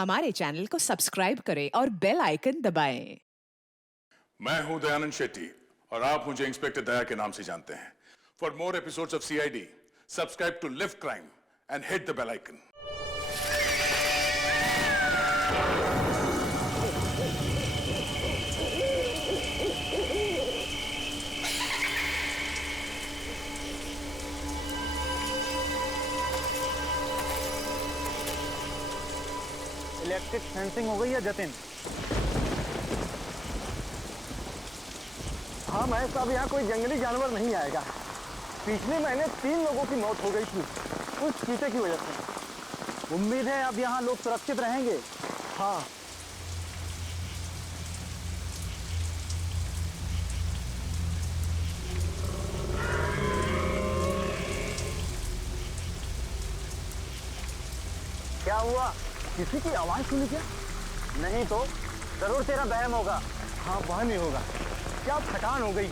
हमारे चैनल को सब्सक्राइब करें और बेल आइकन दबाएं। मैं हूं दयानंद शेट्टी और आप मुझे इंस्पेक्टर दया के नाम से जानते हैं। For more episodes of CID subscribe to lift crime and hit the bell icon. Electric fencing हो गई है जतिन? हाँ महेश साहब, यहाँ कोई जंगली जानवर नहीं आएगा। पिछले महीने 3 लोगों की मौत हो गई थी उस चीते की वजह से। उम्मीद है अब यहाँ लोग सुरक्षित रहेंगे। हाँ, क्या हुआ? किसी की आवाज सुनी क्या? नहीं तो जरूर तेरा वहम होगा। हाँ, वह नहीं होगा। क्या थकान हो गई,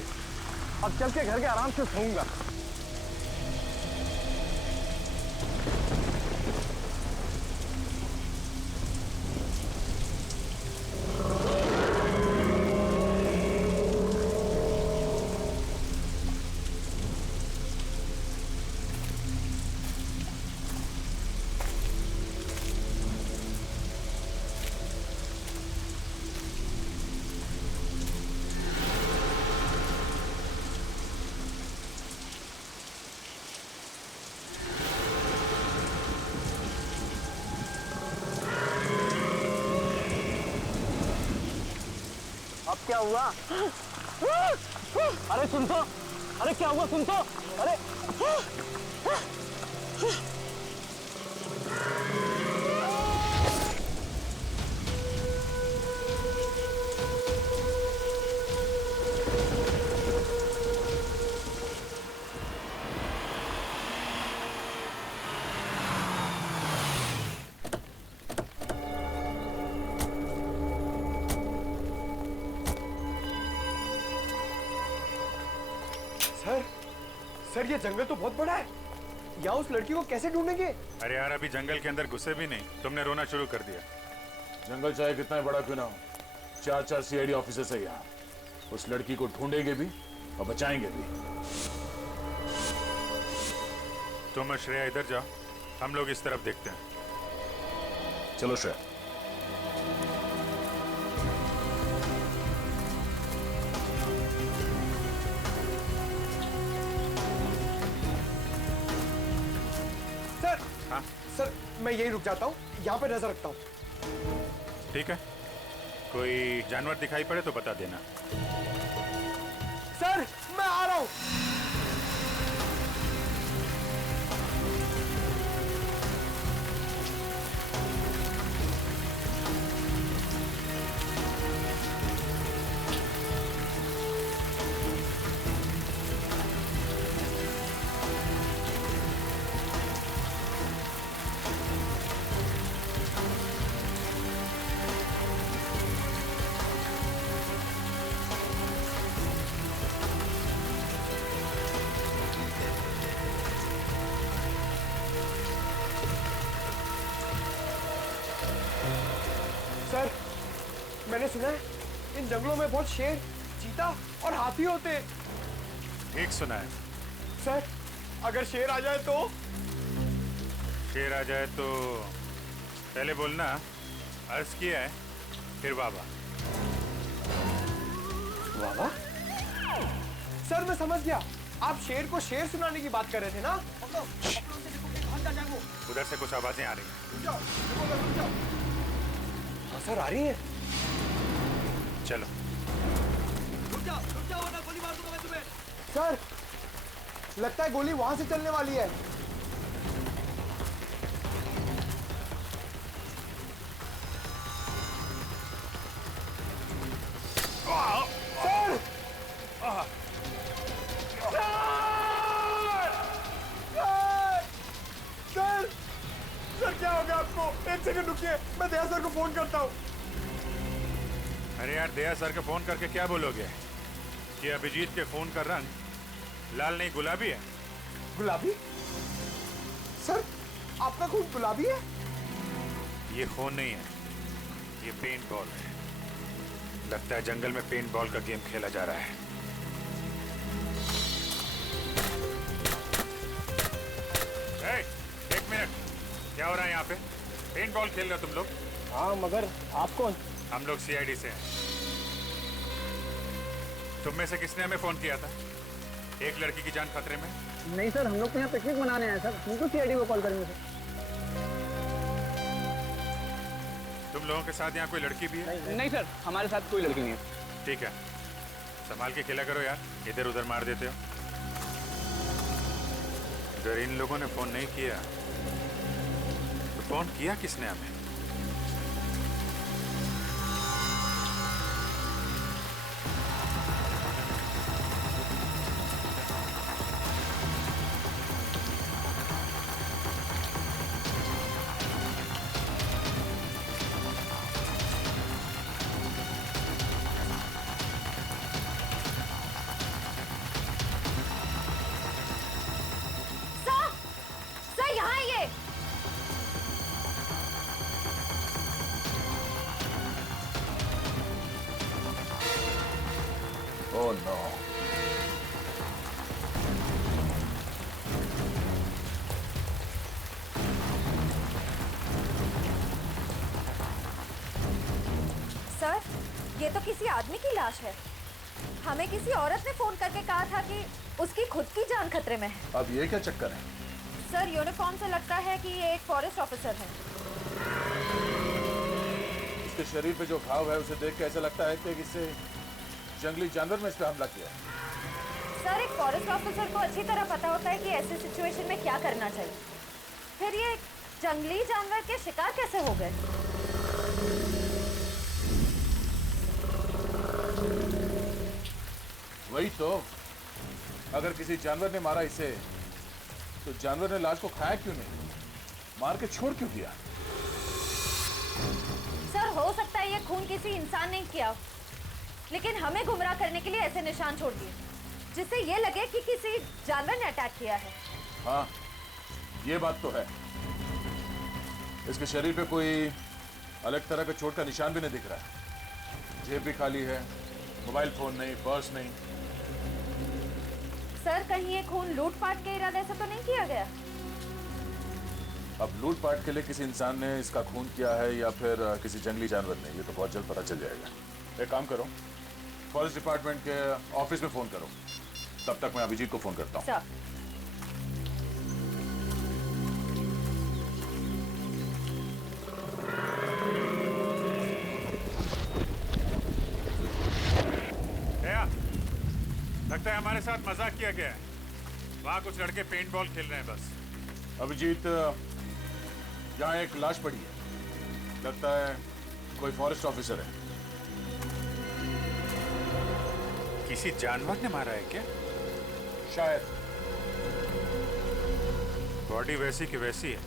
अब चल के घर के आराम से सोऊंगा। अब क्या हुआ? अरे सुन तो, अरे क्या हुआ सुन तो, अरे सर ये जंगल तो बहुत बड़ा है, या उस लड़की को कैसे ढूंढेंगे? अरे यार, अभी जंगल के अंदर घुसे भी नहीं, तुमने रोना शुरू कर दिया। जंगल चाहे कितना बड़ा क्यों ना हो, 4 सीआईडी ऑफिसर्स है यहाँ। उस लड़की को ढूंढेंगे भी और बचाएंगे भी। तुम और श्रेया इधर जाओ, हम लोग इस तरफ देखते हैं। चलो श्रेया। सर मैं यही रुक जाता हूँ, यहाँ पे नजर रखता हूँ। ठीक है, कोई जानवर दिखाई पड़े तो बता देना। सर मैं आ रहा हूँ। सर मैंने सुना है इन जंगलों में बहुत शेर, चीता और हाथी होते हैं। ठीक सुना है। सर अगर शेर आ जाए तो? शेर आ जाए तो पहले बोलना अर्ज किया है, फिर बाबा। बाबा? सर मैं समझ गया, आप शेर को शेर सुनाने की बात कर रहे थे ना? उधर से कुछ आवाजें आ रही हैं। हाँ सर, आ रही है। चलो। गोली मार दूंगा मैं तुम्हें। सर लगता है गोली वहां से चलने वाली है। सर! सर! सर क्या हो गया आपको? एक सेकंड रुकिए, मैं दया सर को फोन करता हूँ। अरे यार, दया सर को फोन करके क्या बोलोगे कि अभिजीत के फोन का रंग लाल नहीं गुलाबी है? गुलाबी? सर आपका खून गुलाबी है? ये खून नहीं है, ये पेंट बॉल है। लगता है जंगल में पेंट बॉल का गेम खेला जा रहा है। एक मिनट, क्या हो रहा है यहाँ पे? पेंट बॉल खेल रहे हो तुम लोग? हाँ मगर आप कौन? हम लोग सीआईडी से हैं। तुम में से किसने हमें फोन किया था? एक लड़की की जान खतरे में। नहीं सर, हम लोग तो यहाँ पिकनिक मनाने आए सर, तुमको सीआईडी को कॉल करेंगे सर। तुम लोगों के साथ यहाँ कोई लड़की भी है? नहीं सर, हमारे साथ कोई लड़की नहीं है। ठीक है, संभाल के खेला करो यार, इधर उधर मार देते हो। अगर इन लोगों ने फोन नहीं किया तो फोन किया किसने हमें? सर यहाँ आइए। Oh no. सर, ये तो किसी आदमी की लाश है। हमें किसी औरत ने फोन करके कहा था कि उसकी खुद की जान खतरे में है। अब ये क्या चक्कर है? सर, यूनिफॉर्म से लगता है कि ये एक फॉरेस्ट ऑफिसर है। इसके शरीर पे जो घाव है उसे देख के ऐसा लगता है कि किसी जंगली जानवर ने इस पे हमला किया है। सर, एक फॉरेस्ट ऑफिसर को अच्छी तरह पता होता है कि ऐसे सिचुएशन में क्या करना चाहिए। फिर ये जंगली जानवर के शिकार कैसे हो गए? वही तो, अगर किसी जानवर ने मारा इसे तो जानवर ने लाश को खाया क्यों नहीं, मार के छोड़ क्यों दिया? सर, हो सकता है ये खून किसी इंसान ने किया, लेकिन हमें गुमराह करने के लिए ऐसे निशान छोड़ दिए जिससे ये लगे कि किसी जानवर ने अटैक किया है। हाँ, ये बात तो है। इसके शरीर पे कोई अलग तरह का चोट का निशान भी नहीं दिख रहा है। जेब भी खाली है, मोबाइल फोन नहीं, पर्स नहीं। सर, कहीं ये खून लूटपाट के इरादे से तो नहीं किया गया? अब लूटपाट के लिए किसी इंसान ने इसका खून किया है या फिर किसी जंगली जानवर ने, ये तो बहुत जल्द पता चल जाएगा। एक काम करो, फॉरेस्ट डिपार्टमेंट के ऑफिस में फोन करो, तब तक मैं अभिजीत को फोन करता हूँ। सर, लगता है हमारे साथ मजाक किया गया है। वहाँ कुछ लड़के पेंट बॉल खेल रहे हैं बस। अभिजीत, यहाँ एक लाश पड़ी है, लगता है कोई फॉरेस्ट ऑफिसर है। किसी जानवर ने मारा है क्या? शायद। बॉडी वैसी की वैसी है,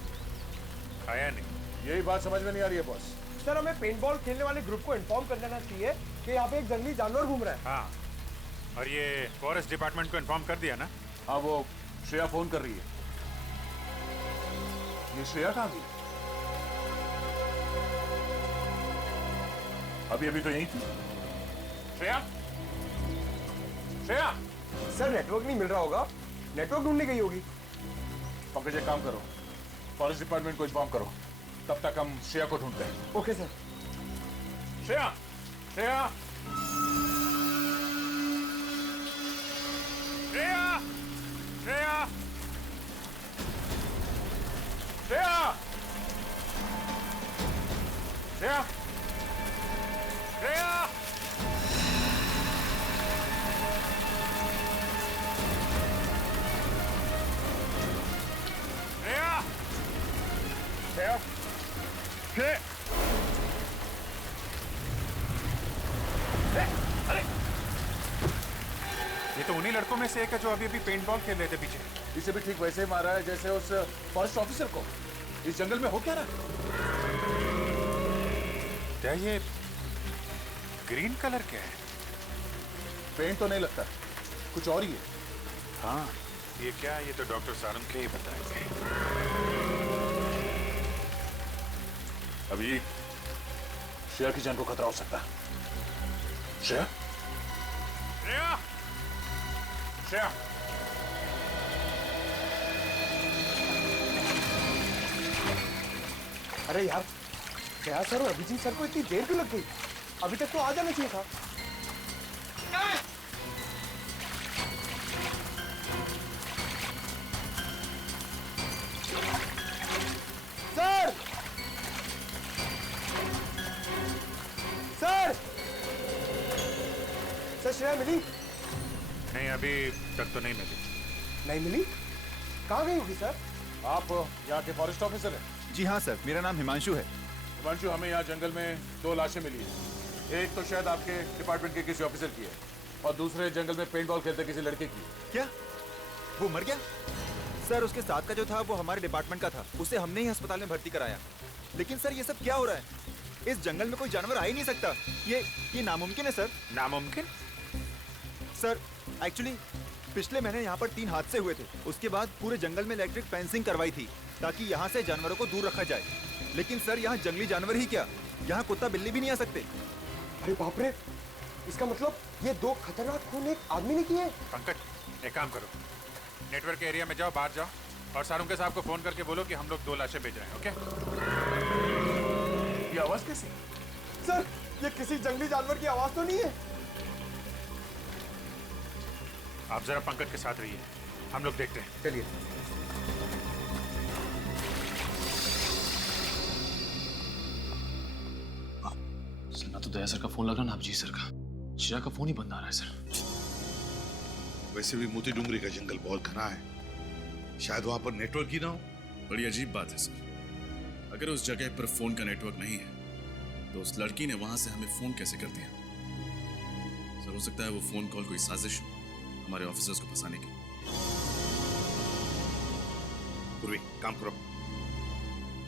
खाया नहीं। यही बात समझ में नहीं आ रही है बॉस। सर, हमें पेंटबॉल खेलने वाले ग्रुप को इन्फॉर्म कर देना चाहिए कि यहाँ पे एक जंगली जानवर घूम रहा है। हाँ, और ये फॉरेस्ट डिपार्टमेंट को इन्फॉर्म कर दिया ना? हाँ, वो श्रेया फोन कर रही है। ये श्रेया कहाँ गई? अभी अभी तो यही थी। श्रेया, श्रेया। सर, नेटवर्क नहीं मिल रहा होगा, नेटवर्क ढूंढने गई होगी। पंकज, एक काम करो, फॉरेस्ट डिपार्टमेंट को इन्फॉर्म करो, तब तक हम श्रेया को ढूंढते हैं। Okay sir. श्रेया, श्रेया, श्रेया, श्रेया, श्रेया, श्रेया, श्रेया। श्रेया, श्रेया, ये तो उन्हीं लड़कों में से एक है जो अभी अभी पेंट बॉल खेल रहे थे पीछे। इसे भी ठीक वैसे ही मारा है जैसे उस फॉरेस्ट ऑफिसर को। इस जंगल में हो क्या रहा? क्या ये ग्रीन कलर क्या है? पेंट तो नहीं लगता, कुछ और ही है। हाँ, ये क्या है? ये तो डॉक्टर सारंग के ही बताएंगे। अभी श्रेया की जान को खतरा हो सकता है। श्रेया, श्रेया, श्रेया, अरे यार, क्या सर और अभिजीत सर को इतनी देर क्यों लग गई? अभी तक तो आ जाना चाहिए था। सर, सर, सर श्रेया मिली? नहीं अभी तक तो नहीं मिली। नहीं मिली? कहाँ गई होगी सर? आप यहाँ के फॉरेस्ट ऑफिसर हैं? जी हाँ सर, मेरा नाम हिमांशु है। हिमांशु, हमें यहाँ जंगल में 2 लाशें मिली है। एक तो शायद आपके डिपार्टमेंट के किसी ऑफिसर की है और दूसरे जंगल में पेंट बॉल खेलते किसी लड़के की। क्या वो मर गया? सर उसके साथ का जो था वो हमारे डिपार्टमेंट का था, उसे हमने ही अस्पताल में भर्ती कराया। लेकिन सर ये सब क्या हो रहा है? इस जंगल में कोई जानवर आ ही नहीं सकता। ये नामुमकिन है सर। नामुमकिन? सर एक्चुअली पिछले महीने यहाँ पर 3 हादसे हुए थे। उसके बाद पूरे जंगल में इलेक्ट्रिक फेंसिंग करवाई थी ताकि यहाँ से जानवरों को दूर रखा जाए। लेकिन सर यहाँ जंगली जानवर ही क्या, यहाँ कुत्ता बिल्ली भी नहीं आ सकते। अरे बाप रे, इसका मतलब ये 2 खतरनाक खून एक आदमी ने किए। पंकज एक काम करो, नेटवर्क के एरिया में जाओ, बाहर जाओ और सारुंके साहब को फोन करके बोलो कि हम लोग 2 लाशें भेज रहे हैं। ओके? ये आवाज कैसी? सर ये किसी जंगली जानवर की आवाज तो नहीं है? आप जरा पंकज के साथ रहिए, हम लोग देखते हैं। चलिए। सर ना तो दया सर का फोन लग रहा ना अभिजीत सर का। श्रेया का फोन ही बंद आ रहा है सर। वैसे भी मोती डूंगरी का जंगल बहुत घना है, शायद वहां पर नेटवर्क ही ना हो। बड़ी अजीब बात है सर, अगर उस जगह पर फोन का नेटवर्क नहीं है तो उस लड़की ने वहां से हमें फोन कैसे कर दिया? सर हो सकता है वो फोन कॉल कोई साजिश हो हमारे ऑफिसर्स को फंसाने की। पूर्वी काम करो,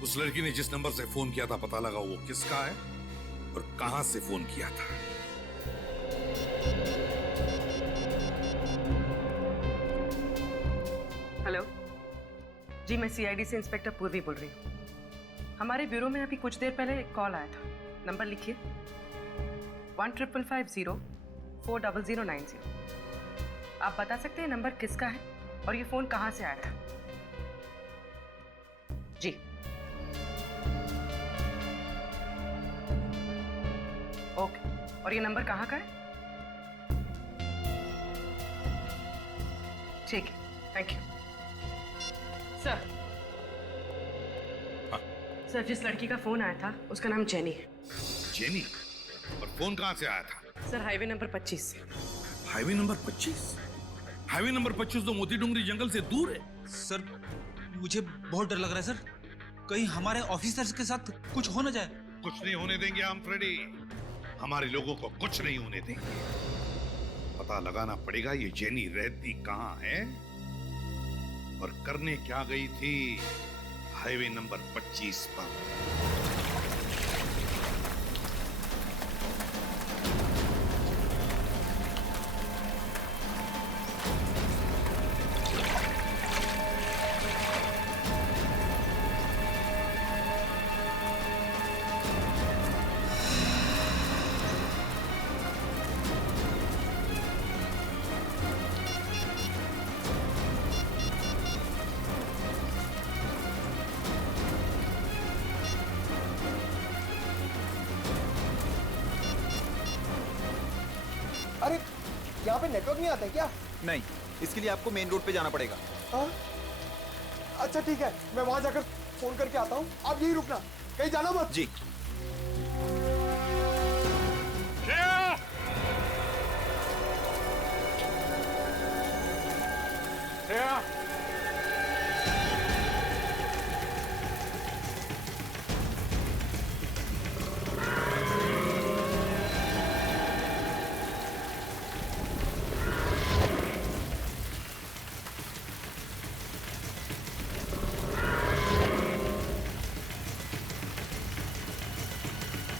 उस लड़की ने जिस नंबर से फोन किया था पता लगा वो किसका है और कहां से फोन किया था। हेलो जी, मैं सीआईडी से इंस्पेक्टर पूर्वी बोल रही हूँ। हमारे ब्यूरो में अभी कुछ देर पहले एक कॉल आया था। नंबर लिखिए 1550 40090। आप बता सकते हैं नंबर किसका है और ये फोन कहाँ से आया था? जी ओके, और ये नंबर कहाँ का है? ठीक है, थैंक यू सर। सर जिस लड़की का फोन आया था उसका नाम जेनी है। जेनी? और फोन कहां से आया था? सर हाईवे नंबर 25 से। Highway number 25? हाईवे नंबर 25 तो मोती डूंगरी जंगल से दूर है। सर मुझे बहुत डर लग रहा है सर, कहीं हमारे ऑफिसर्स के साथ कुछ हो ना जाए। कुछ नहीं होने देंगे हम फ्रेडी, हमारे लोगों को कुछ नहीं होने देंगे। पता लगाना पड़ेगा ये जेनी रहती कहां है और करने क्या गई थी हाईवे नंबर 25 पर। अरे यहाँ पे नेटवर्क नहीं आता है क्या? नहीं, इसके लिए आपको मेन रोड पे जाना पड़ेगा। हाँ? अच्छा ठीक है, मैं वहां जाकर फोन करके आता हूँ, आप यही रुकना, कहीं जाना मत। जी। श्रेया!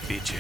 पीछे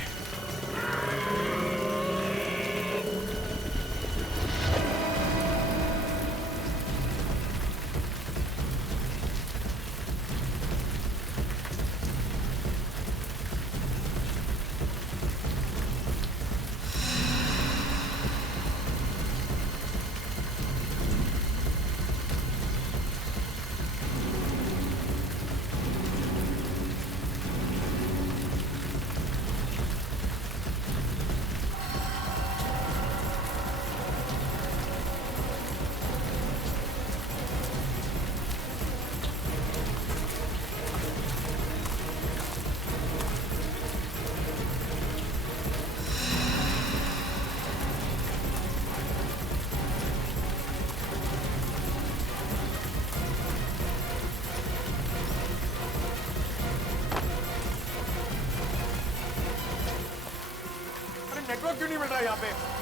नेटवर्क क्यों नहीं मिल रहा है यहाँ पे?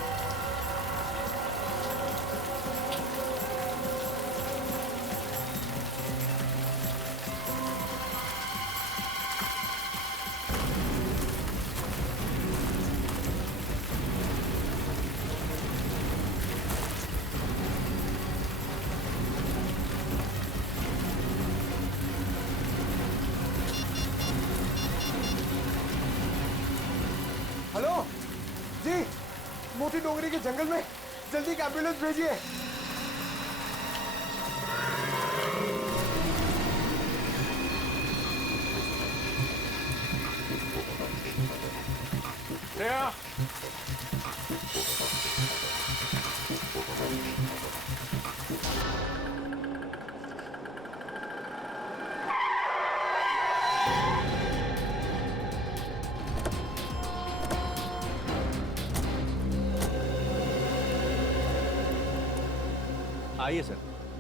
हेलो जी, मोती डोंगरी के जंगल में जल्दी एक एम्बुलेंस भेजिए। श्रेया, आइए सर,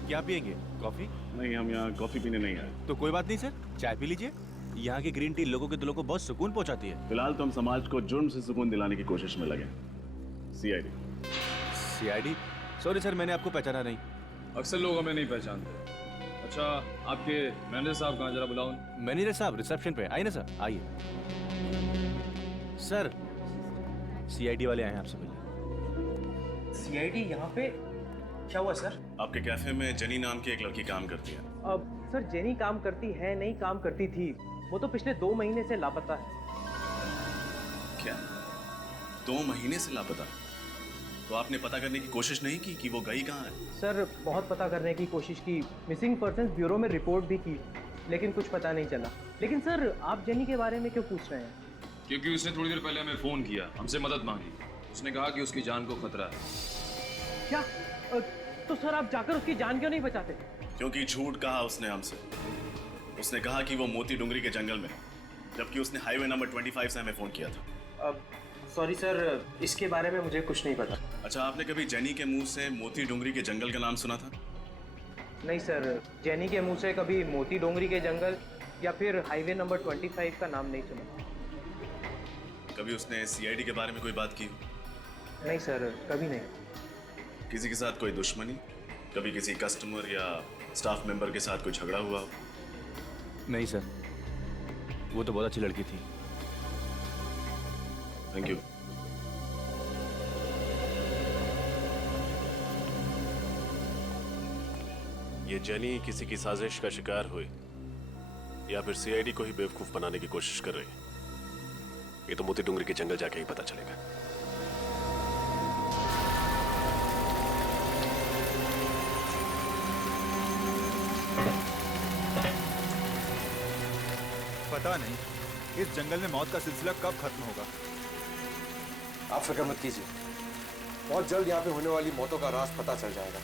क्या पियेंगे? कॉफी? नहीं, हम यहाँ कॉफी पीने नहीं आए। तो कोई बात नहीं सर, चाय पी लीजिए। यहाँ की ग्रीन टी लोगों के दिलों को बहुत सुकून पहुँचाती है। फिलहाल तो हम समाज को जुर्म से सुकून दिलाने की कोशिश में लगे। सीआईडी। सीआईडी? सॉरी सर, मैंने आपको पहचाना नहीं। अक्सर लोग हमें नहीं पहचानते। अच्छा, आपके मैनेजर साहब कहाँ, जरा बुलाओ। मैनेजर साहब रिसेप्शन पे। आइए ना सर, आइए। सर, सीआईडी वाले आए हैं आपसे मिलने। सीआईडी यहाँ पे? क्या हुआ सर? आपके कैफे में जेनी नाम की एक लड़की काम करती है। अब सर, जेनी काम करती है नहीं काम करती थी, वो तो पिछले 2 महीने से लापता है। क्या? 2 महीने से लापता? तो आपने पता करने की कोशिश नहीं की कि वो गई कहाँ है? सर, बहुत पता करने की कोशिश की, मिसिंग पर्सन्स ब्यूरो में रिपोर्ट भी की, लेकिन कुछ पता नहीं चला। लेकिन सर, आप जेनी के बारे में क्यों पूछ रहे हैं? क्योंकि उसने थोड़ी देर पहले हमें फोन किया, हमसे मदद मांगी। उसने कहा कि उसकी जान को खतरा है। क्या? तो सर, आप जाकर उसकी जान क्यों नहीं बचाते? क्योंकि झूठ कहा उसने हमसे। उसने कहा कि वो मोती डुंगरी के जंगल में, जबकि उसने हाईवे नंबर 25 से हमें फोन किया था। अब सॉरी सर, इसके बारे में मुझे कुछ नहीं पता। अच्छा, आपने कभी जेनी के मुंह से मोती डुंगरी के जंगल का नाम सुना था? नहीं सर, जेनी के मुंह से कभी मोती डोंगरी के जंगल या फिर हाईवे नंबर 25 का नाम नहीं सुना। कभी उसने सीआईडी के बारे में कोई बात की? नहीं सर, कभी नहीं। किसी के साथ कोई दुश्मनी? कभी किसी कस्टमर या स्टाफ मेंबर के साथ कोई झगड़ा हुआ? नहीं सर, वो तो बहुत अच्छी लड़की थी। Thank you. ये जेनी किसी की साजिश का शिकार हुई या फिर सीआईडी को ही बेवकूफ बनाने की कोशिश कर रही है, ये तो मोती डुंगरी के जंगल जाके ही पता चलेगा। पता नहीं इस जंगल में मौत का सिलसिला कब खत्म होगा। आप फिक्र मत कीजिए, बहुत जल्द यहाँ पे होने वाली मौतों का राज पता चल जाएगा।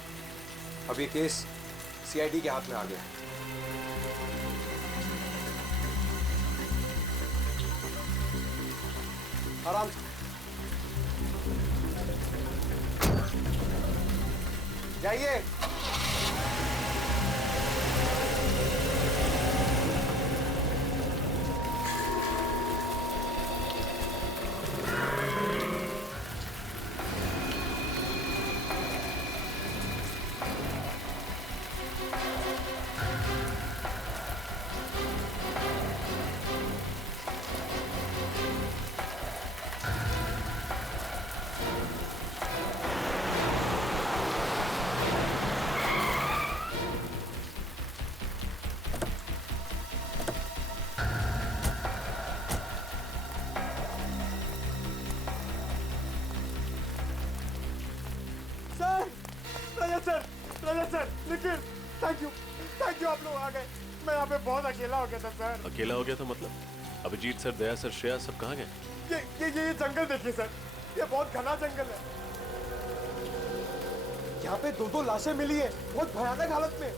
अब ये केस सीआईडी के हाथ में आ गया है। आराम से जाइए। रजत सर, निखिल, थैंक यू, आप लोग आ गए। मैं यहाँ पे बहुत अकेला हो गया था सर। अकेला हो गया था मतलब? अभिजीत सर, दया सर, श्रेया सब कहाँ गए? ये जंगल देखिए सर, ये बहुत घना जंगल है। यहाँ पे 2 लाशें मिली है, बहुत भयानक हालत में।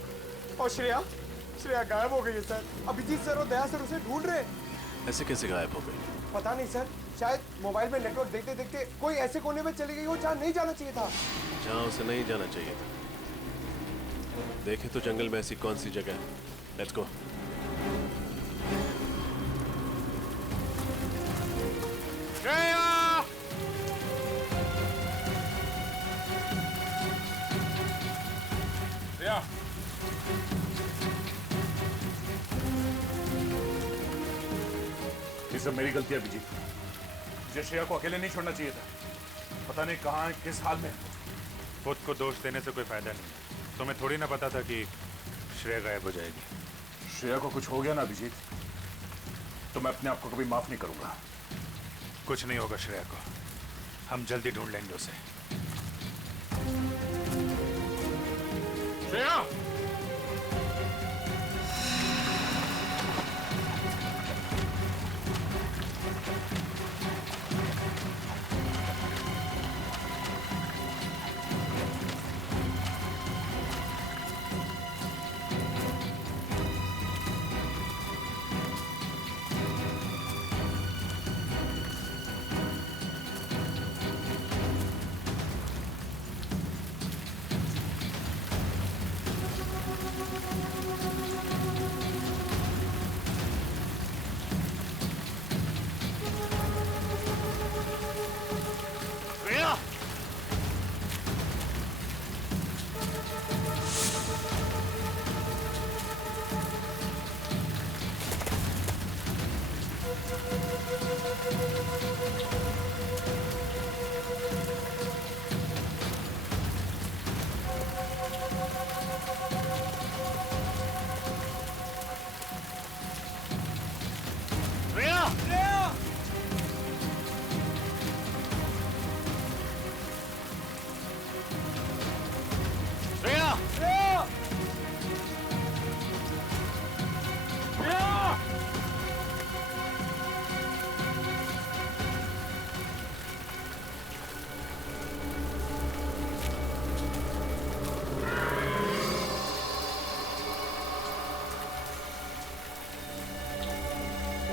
और श्रेया गायब हो गई है सर। अभिजीत सर और दया सर उसे ढूंढ रहे हैं। ऐसे कैसे गायब हो गई? पता नहीं सर, शायद मोबाइल में नेटवर्क देखते देखते कोई ऐसे कोने में चली गई हो जहाँ नहीं जाना चाहिए था। जहाँ उसे नहीं जाना चाहिए था। देखे तो जंगल में ऐसी कौन सी जगह है। Let's go. श्रेया! सब मेरी गलती है अभिजीत। मुझे श्रेया को अकेले नहीं छोड़ना चाहिए था। पता नहीं कहाँ है, किस हाल में। खुद को दोष देने से कोई फायदा नहीं। तुम्हें थोड़ी ना पता था कि श्रेया गायब हो जाएगी। श्रेया को कुछ हो गया ना अभिजीत, तो मैं अपने आप को कभी माफ नहीं करूंगा। कुछ नहीं होगा श्रेया को, हम जल्दी ढूंढ लेंगे उसे। श्रेया!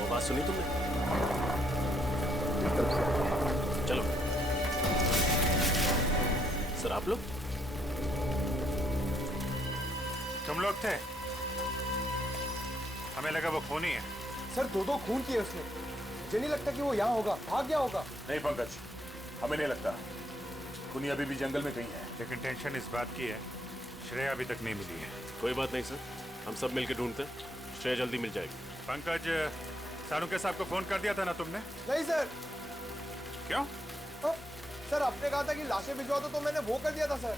बात सुनी तुमने? चलो सर, आप लोग? तुम लोग थे? हमें लगा वो खूनी है। सर दो खून किए उसने। मुझे नहीं लगता कि वो यहाँ होगा, भाग गया होगा। नहीं पंकज, हमें नहीं लगता। खूनी अभी भी जंगल में कहीं है। लेकिन टेंशन इस बात की है, श्रेया अभी तक नहीं मिली है। कोई बात नहीं सर, हम सब मिलकर ढूंढते हैं, श्रेया जल्दी मिल जाएगी। पंकज, सानुके साहब को फोन कर दिया था ना तुमने? नहीं सर। क्यों? सर आपने कहा था कि लाशें भिजवा दो, तो मैंने वो कर दिया था सर।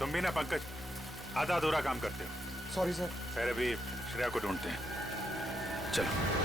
तुम भी ना पंकज आधा अधूरा काम करते हो। Sorry sir. खैर अभी श्रेया को ढूंढते हैं, चलो।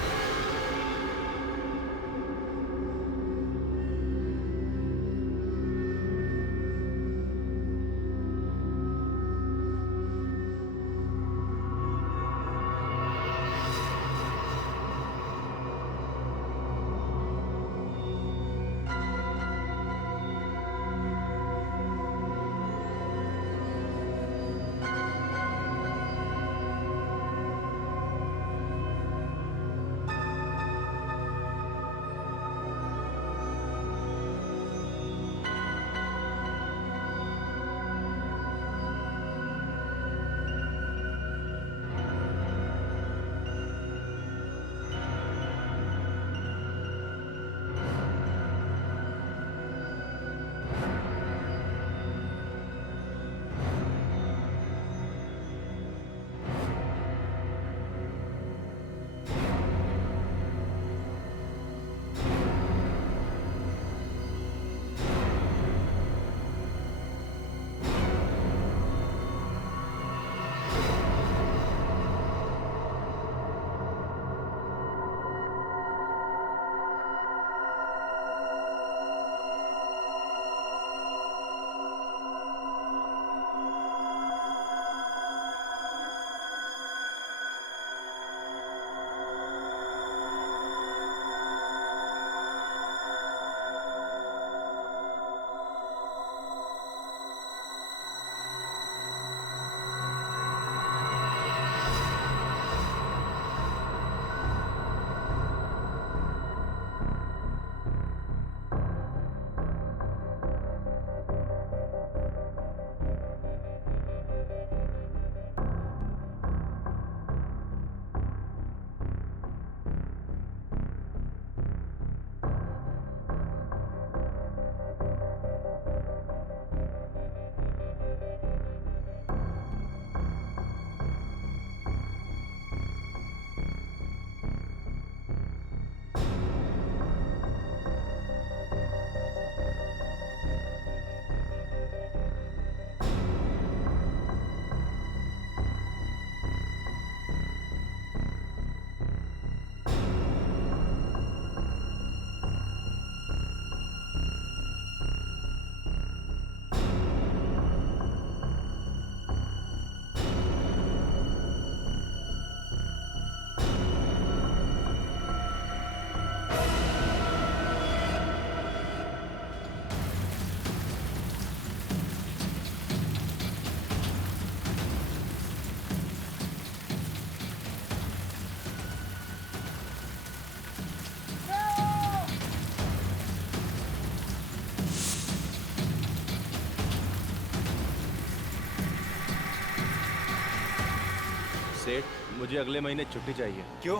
सेठ, मुझे अगले महीने छुट्टी चाहिए। क्यों?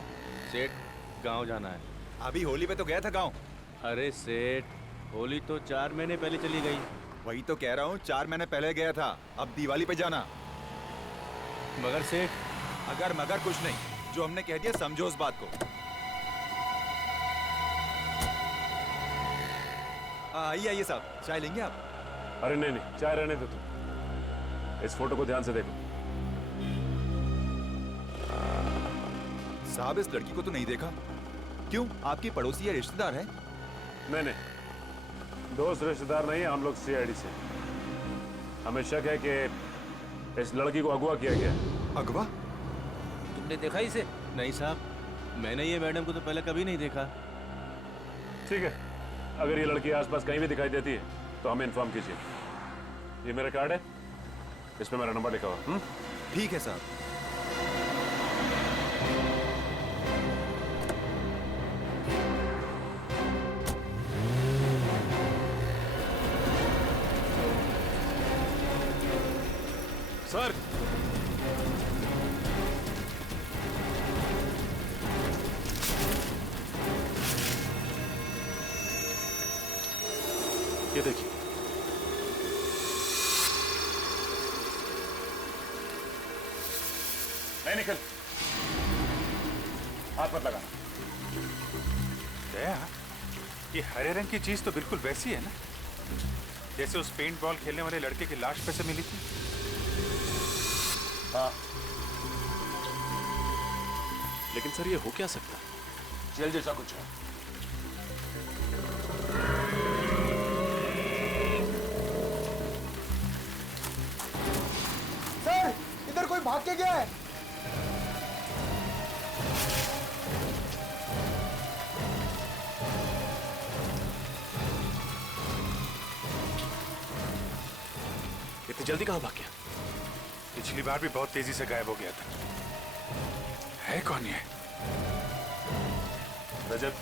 सेठ, गांव जाना है। अभी होली पे तो गया था गांव। अरे सेठ, होली तो 4 महीने पहले चली गई। वही तो कह रहा हूँ, 4 महीने पहले गया था, अब दिवाली पे जाना। मगर सेठ, अगर मगर कुछ नहीं, जो हमने कह दिया समझो उस बात को। आइए आइए साहब, चाय लेंगे आप? अरे नहीं नहीं, चाय रहने दो तुम। इस फोटो को ध्यान से देखो। साहब, इस लड़की को तो नहीं देखा। क्यों, आपकी पड़ोसी या रिश्तेदार है? नहीं नहीं, दोस्त रिश्तेदार नहीं है, हम लोग सीआईडी से। हमें शक है कि इस लड़की को अगवा किया गया। अगवा? तुमने देखा इसे? नहीं साहब, मैंने ये मैडम को तो पहले कभी नहीं देखा। ठीक है, अगर ये लड़की आसपास कहीं भी दिखाई देती है तो हमें इन्फॉर्म कीजिए। ये मेरा कार्ड है, इस पे मेरा नंबर लिखा हुआ। ठीक है साहब। सर, ये देखिए, नहीं निकल, हाथ मत लगाना। दया, ये हरे रंग की चीज तो बिल्कुल वैसी है ना जैसे उस पेंट बॉल खेलने वाले लड़के की लाश पे से मिली थी। हाँ, लेकिन सर ये हो क्या सकता है? जेल जैसा कुछ है। सर, इधर कोई भाग के गया है। इतनी जल्दी कहाँ भाग गया? पिछली बार भी बहुत तेजी से गायब हो गया था। है कौन ये? रजत,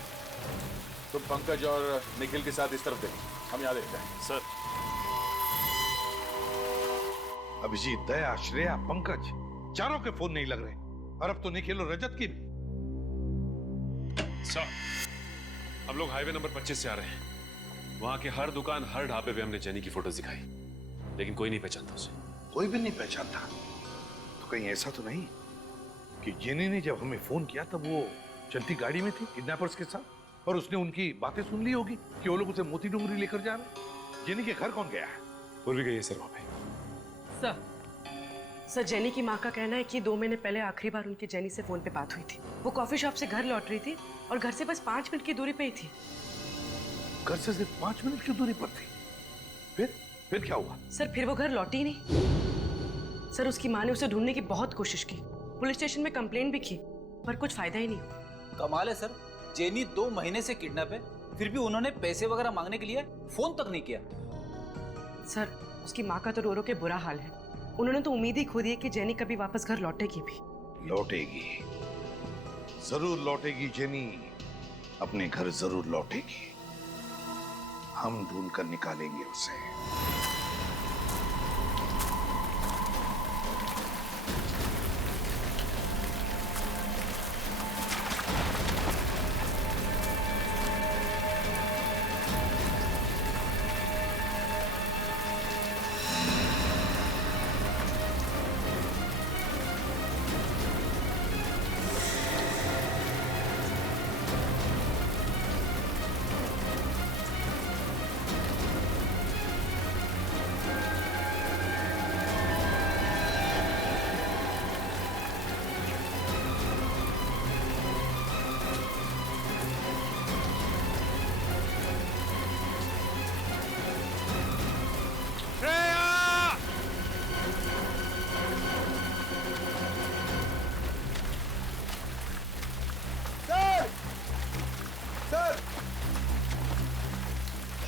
तुम पंकज और निखिल के साथ इस तरफ देखो, हम यहाँ देखते हैं। सर, अभिजीत, दया, श्रेया, पंकज, चारों के फोन नहीं लग रहे। और अब तो निखिल और रजत की भी। सर, हम लोग हाईवे नंबर 25 से आ रहे हैं। वहां के हर दुकान, हर ढाबे पे हमने जेनी की फोटो दिखाई, लेकिन कोई नहीं पहचानता उसे। कोई भी नहीं पहचानता? तो कहीं ऐसा तो नहीं कि जेनी ने जब हमें फोन किया तब वो चलती गाड़ी में थी किडनैपर्स के साथ, और उसने उनकी बातें सुन ली होगी कि वो लोग उसे मोती डोंगरी लेकर जा रहे हैं। जेनी के घर कौन गया है? पूर्वी गई है सर वहां पे। सर, जेनी की माँ का कहना है कि 2 महीने पहले आखिरी बार उनकी जेनी से फोन पे बात हुई थी। वो कॉफी शॉप से घर लौट रही थी और घर से बस 5 मिनट की दूरी पे ही थी। घर से सिर्फ 5 मिनट की दूरी पर थी? फिर क्या हुआ? सर, फिर वो घर लौटी ही नहीं। सर, उसकी माँ ने उसे ढूंढने की बहुत कोशिश की, पुलिस स्टेशन में कंप्लेंट भी की, पर कुछ फायदा ही नहीं हुआ। कमाल है सर, जेनी 2 महीने से किडनैप है, फिर भी उन्होंने पैसे वगैरह मांगने के लिए फोन तक नहीं किया। सर, उसकी माँ का तो रो रो के बुरा हाल है। उन्होंने तो उम्मीद ही खो दी है कि जेनी कभी वापस घर लौटेगी भी। लौटेगी, जरूर लौटेगी। जेनी अपने घर जरूर लौटेगी। हम ढूंढ कर निकालेंगे उसे।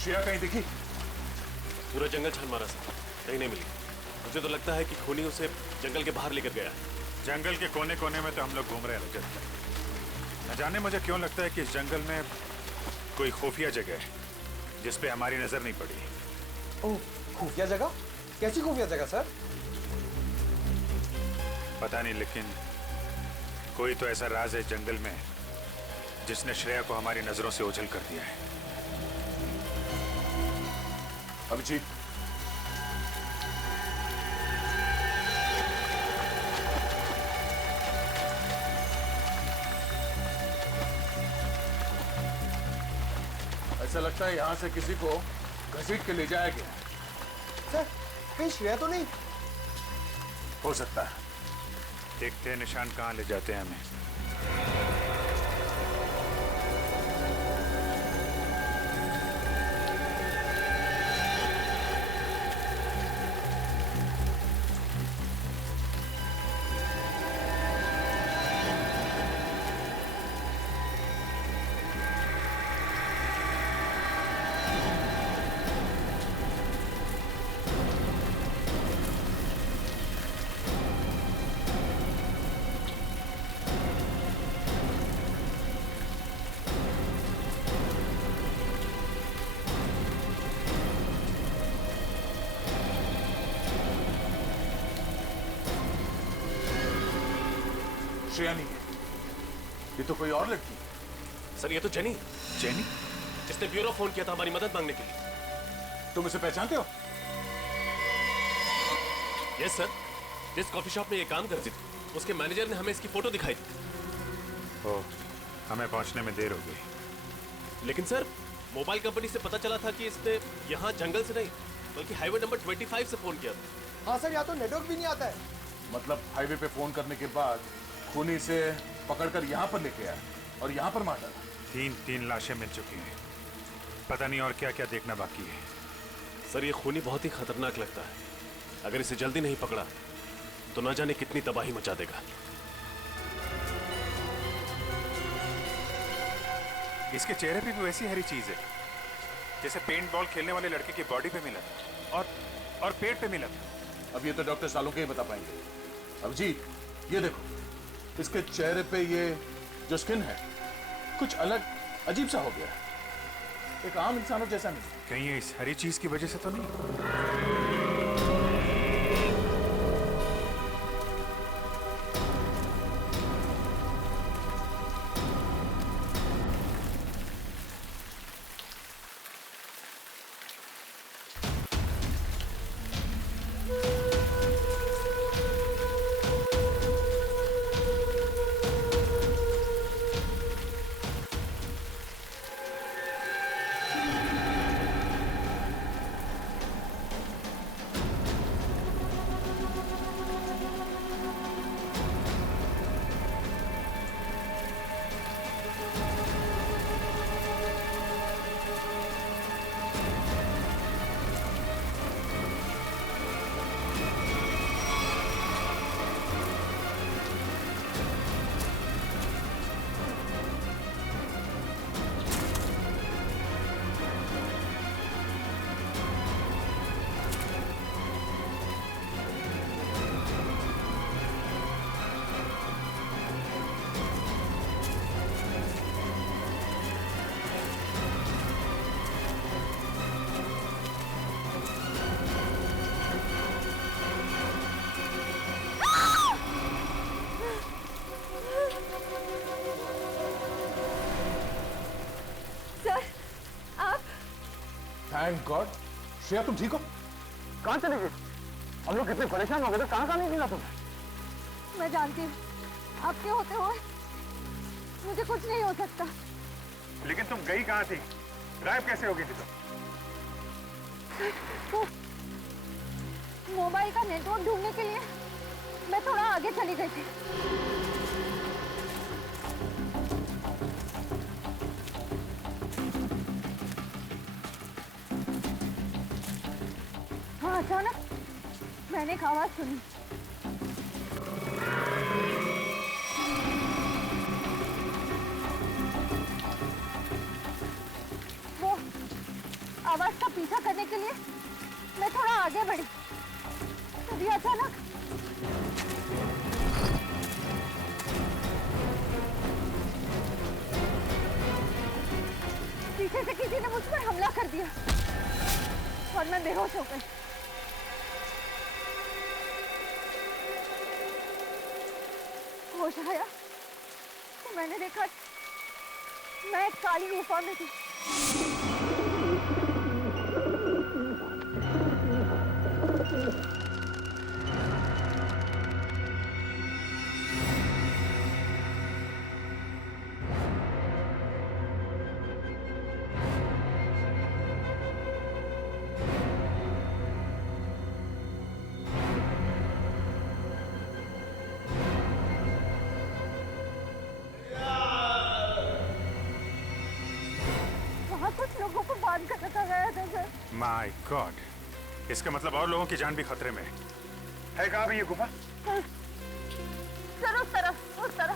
श्रेया कहीं दिखी? पूरा जंगल छान मारा सर, कहीं नहीं मिली। मुझे तो लगता है कि खूनी उसे जंगल के बाहर लेकर गया। जंगल के कोने कोने में तो हम लोग घूम रहे हैं रजत। न जाने मुझे क्यों लगता है कि इस जंगल में कोई खुफिया जगह है जिस पे हमारी नजर नहीं पड़ी। ओह, खुफिया जगह? कैसी खुफिया जगह सर? पता नहीं, लेकिन कोई तो ऐसा राज है जंगल में जिसने श्रेया को हमारी नजरों से ओझल कर दिया है। अभिजीत, ऐसा लगता है यहां से किसी को घसीट के ले जाया गया। सर, कहीं श्रेया तो नहीं? हो सकता है। देखते हैं निशान कहां ले जाते हैं हमें। श्रेया नहीं है, ये तो कोई और लड़की है। सर ये तो जेनी जेनी जिसने ब्यूरो फोन किया था हमारी मदद मांगने के लिए। तुम इसे पहचानते हो? यस सर, जिस कॉफी शॉप में ये काम करती थी उसके मैनेजर ने हमें इसकी फोटो दिखाई थी। ओह, हमें पहुंचने में देर हो गई। लेकिन सर मोबाइल कंपनी से पता चला था कि इसने यहाँ जंगल से नहीं बल्कि हाईवे नंबर 25 से फोन किया था। हाँ सर, यहाँ तो नेटवर्क भी नहीं आता है। मतलब हाईवे पे फोन करने के बाद खूनी से पकड़कर यहाँ पर लेके आया और यहाँ पर मार डाला। तीन लाशें मिल चुकी हैं, पता नहीं और क्या क्या देखना बाकी है। सर ये खूनी बहुत ही खतरनाक लगता है, अगर इसे जल्दी नहीं पकड़ा तो ना जाने कितनी तबाही मचा देगा। इसके चेहरे पे भी वैसी हरी चीज है जैसे पेंट बॉल खेलने वाले लड़के की बॉडी पे मिला और पेट पे मिला। अब ये तो डॉक्टर सालों के ही बता पाएंगे। अभिजीत, ये देखो, इसके चेहरे पे ये जो स्किन है कुछ अलग अजीब सा हो गया है, एक आम इंसानों जैसा नहीं। कहीं ये इस हरी चीज की वजह से तो नहीं? Thank God. श्रेया, तुम ठीक हो? कहाँ चले गए? हम लोग कितने परेशान हो गए थे, कहाँ नहीं मिला तुम्हें? मैं जानती हूँ आपके होते हुए मुझे कुछ नहीं हो सकता। लेकिन तुम गई कहाँ थी? गायब कैसे हो गई थी तुम? मोबाइल का नेटवर्क ढूंढने के लिए मैं थोड़ा आगे चली गई थी। हाँ, अचानक मैंने एक आवाज सुनी। वो आवाज का पीछा करने के लिए मैं थोड़ा आगे बढ़ी, तभी अचानक पीछे से किसी ने मुझ पर हमला कर दिया और मैं बेहोश हो गई। होश आया मैंने देखा मैं एक काली गुफा में थी। माय गॉड, इसका मतलब और लोगों की जान भी खतरे में है। कहाँ भी ये गुफा? सर उस तरफ।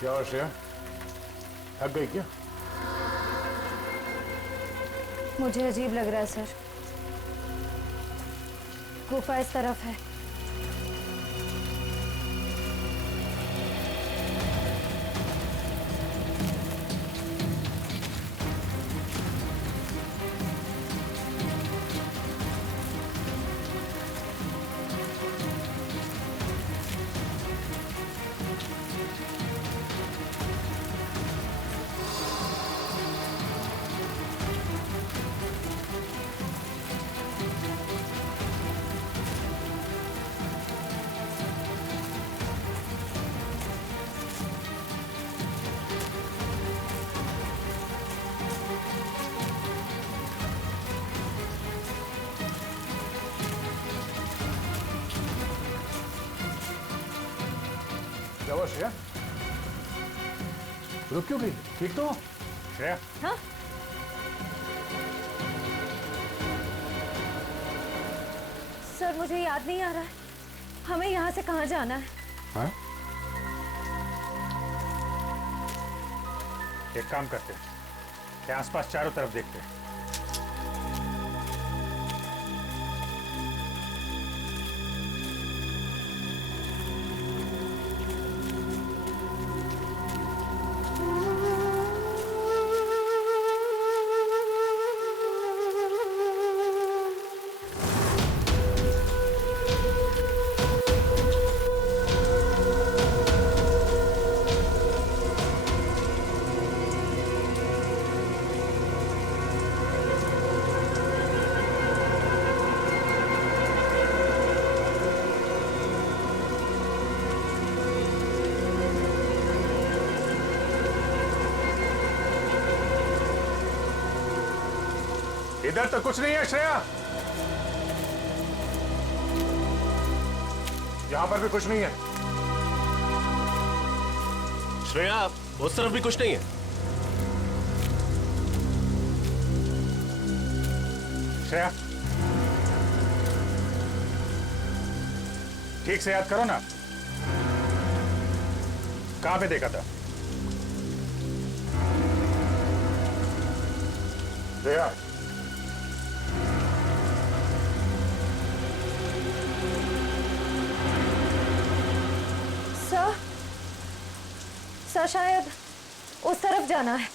क्या हुआ श्रेया, थक गई क्या? मुझे अजीब लग रहा है सर। गुफा इस तरफ है। क्या हुआ श्रेया? रुक क्यों गई? ठीक तो हो? श्रेया? हाँ? सर मुझे याद नहीं आ रहा है, हमें यहाँ से कहाँ जाना है? हाँ? एक काम करते हैं, कि आसपास चारों तरफ देखते हैं। इधर तो कुछ नहीं है श्रेया, यहां पर भी कुछ नहीं है। श्रेया, उस तरफ भी कुछ नहीं है। श्रेया, ठीक से याद करो ना, कहां पे देखा था? श्रेया, सर शायद उस तरफ जाना है।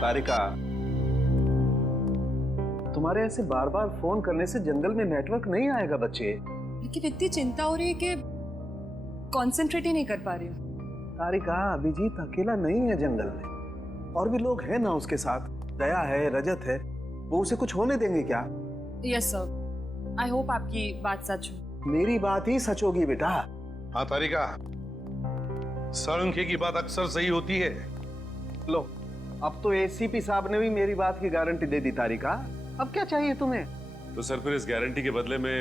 तारिका, तुम्हारे ऐसे बार बार फोन करने से जंगल में नेटवर्क नहीं आएगा बच्चे। लेकिन इतनी चिंता हो रही है कि कंसंट्रेट ही नहीं कर पा रही हूँ। तारिका, अभिजीत अकेला नहीं है जंगल में, और भी लोग हैं ना उसके साथ। दया है, रजत है, वो उसे कुछ होने देंगे क्या? यस सर, आई होप आपकी बात सच हो। मेरी बात ही सच होगी बेटा। हाँ तारिका, साळुंखे की बात अक्सर सही होती है। लो, अब तो एसीपी साहब ने भी मेरी बात की गारंटी दे दी। तारिका, अब क्या चाहिए तुम्हें? तो सर फिर इस गारंटी के बदले में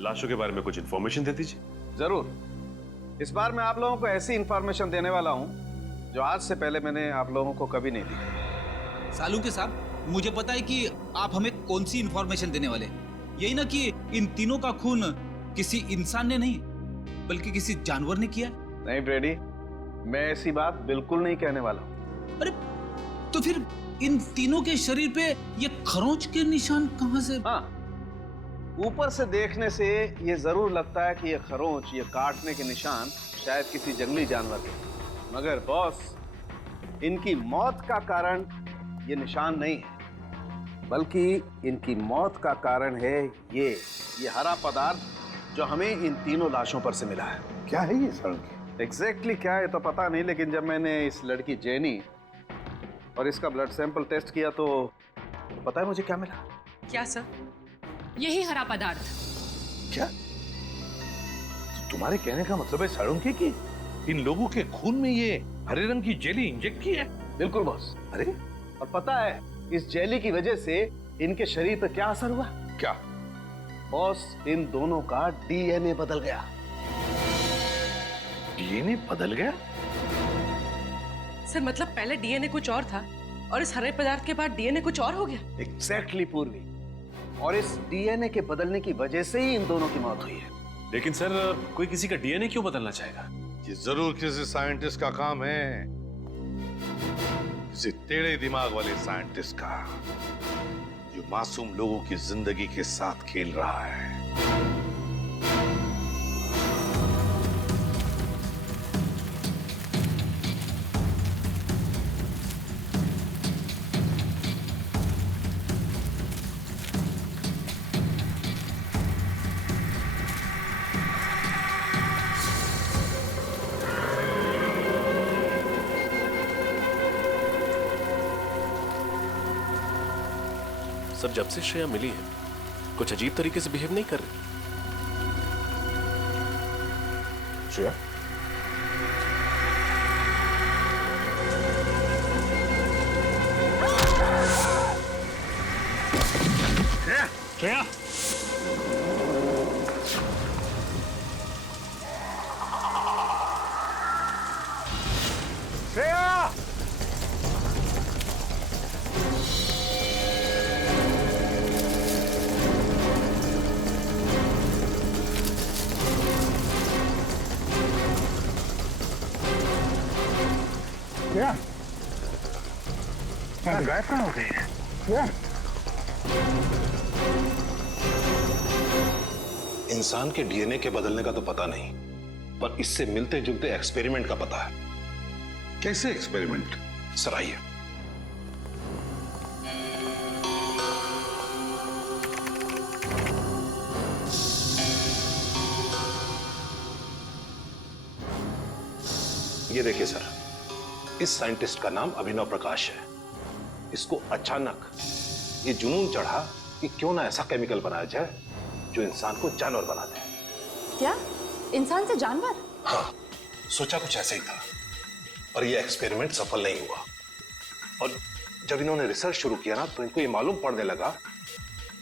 लाशों के बारे में कुछ इन्फॉर्मेशन दे दीजिए। जरूर। इस बार मैं आप लोगों को ऐसी इंफॉर्मेशन देने वाला हूं जो आज से पहले मैंने आप लोगों को कभी नहीं दी। सालुंखे साहब, मुझे पता है कि आप हमें कौन सी इंफॉर्मेशन देने वाले। यही ना कि इन तीनों का खून किसी इंसान ने नहीं बल्कि किसी जानवर ने किया। नहीं ब्रेडी, मैं ऐसी बात बिल्कुल नहीं कहने वाला हूं। अरे तो फिर इन तीनों के शरीर पे ये खरोंच के निशान कहां से? हाँ, ऊपर से देखने से ये जरूर लगता है कि ये खरोंच, ये काटने के निशान शायद किसी जंगली जानवर के, मगर बॉस, इनकी मौत का कारण ये निशान नहीं है, बल्कि इनकी मौत का कारण है ये हरा पदार्थ जो हमें इन तीनों लाशों पर से मिला है। क्या है ये साळुंखे? एग्जैक्टली क्या है तो पता नहीं, लेकिन जब मैंने इस लड़की जेनी और इसका ब्लड सैंपल टेस्ट किया तो पता है मुझे क्या मिला? क्या सर? यही हरा पदार्थ। क्या? तो तुम्हारे कहने का मतलब है साळुंखे कि इन लोगों के खून में ये हरे रंग की जेली इंजेक्ट की है? बिल्कुल बॉस। अरे, और पता है इस जेली की वजह से इनके शरीर पर क्या असर हुआ? क्या? बॉस, इन दोनों का डीएनए बदल गया। डीएनए बदल गया? सर मतलब पहले डीएनए कुछ और था और इस हरे पदार्थ के बाद डीएनए कुछ और हो गया? एग्जैक्टली पूर्वी, और इस डीएनए के बदलने की वजह से ही इन दोनों की मौत हुई है। लेकिन सर, कोई किसी का डीएनए क्यों बदलना चाहेगा? ये जरूर किसी साइंटिस्ट का काम है, किसी टेढ़े दिमाग वाले साइंटिस्ट का, जो मासूम लोगों की जिंदगी के साथ खेल रहा है। सर, जब से श्रेया मिली है कुछ अजीब तरीके से बिहेव नहीं कर रही। श्रेया? श्रेया! श्रेया! क्या? गायब कहाँ हो गई है? क्या? इंसान के डीएनए के बदलने का तो पता नहीं, पर इससे मिलते जुलते एक्सपेरिमेंट का पता है। कैसे एक्सपेरिमेंट? सर आइए। ये देखिए सर, इस साइंटिस्ट का नाम अभिनव प्रकाश है। इसको अचानक ये जुनून चढ़ा कि क्यों ना ऐसा केमिकल बनाया जाए जो इंसान को जानवर बना दे। क्या? इंसान से जानवर? हाँ, सोचा कुछ ऐसे ही था, पर यह एक्सपेरिमेंट सफल नहीं हुआ। और जब इन्होंने रिसर्च शुरू किया ना, तो इनको ये मालूम पड़ने लगा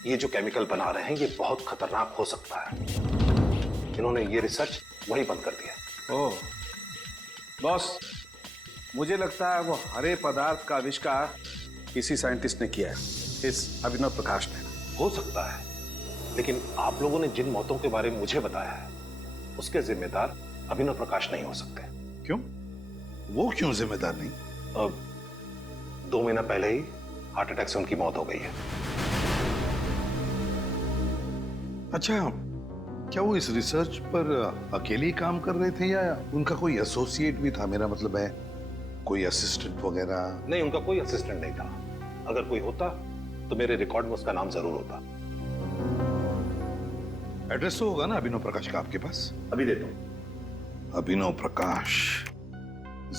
ये जो केमिकल बना रहे हैं ये बहुत खतरनाक हो सकता है। इन्होंने ये रिसर्च वही बंद कर दिया। ओह बॉस, मुझे लगता है वो हरे पदार्थ का आविष्कार किसी साइंटिस्ट ने किया है, इस अभिनव प्रकाश ने। हो सकता है, लेकिन आप लोगों ने जिन मौतों के बारे में मुझे बताया है उसके जिम्मेदार अभिनव प्रकाश नहीं हो सकते। क्यों? वो क्यों जिम्मेदार नहीं? 2 महीना पहले ही हार्ट अटैक से उनकी मौत हो गई है। अच्छा, क्या वो इस रिसर्च पर अकेले ही काम कर रहे थे या उनका कोई एसोसिएट भी था? मेरा मतलब है कोई असिस्टेंट वगैरह? नहीं, उनका कोई असिस्टेंट नहीं था। अगर कोई होता तो मेरे रिकॉर्ड में उसका नाम जरूर होता। एड्रेस तो होगा ना अभिनव प्रकाश का आपके पास? अभी देता हूं। अभिनव प्रकाश,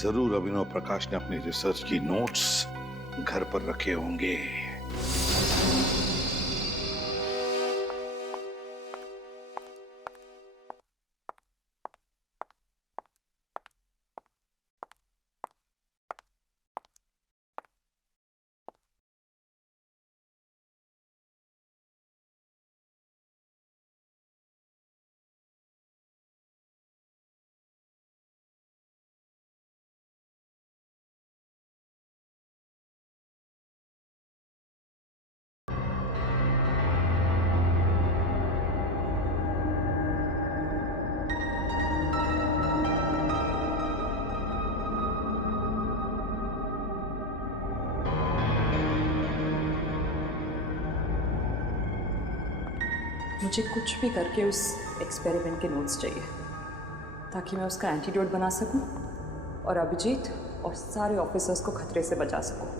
जरूर अभिनव प्रकाश ने अपनी रिसर्च की नोट्स घर पर रखे होंगे। मुझे कुछ भी करके उस एक्सपेरिमेंट के नोट्स चाहिए ताकि मैं उसका एंटीडोट बना सकूं और अभिजीत और सारे ऑफिसर्स को खतरे से बचा सकूं।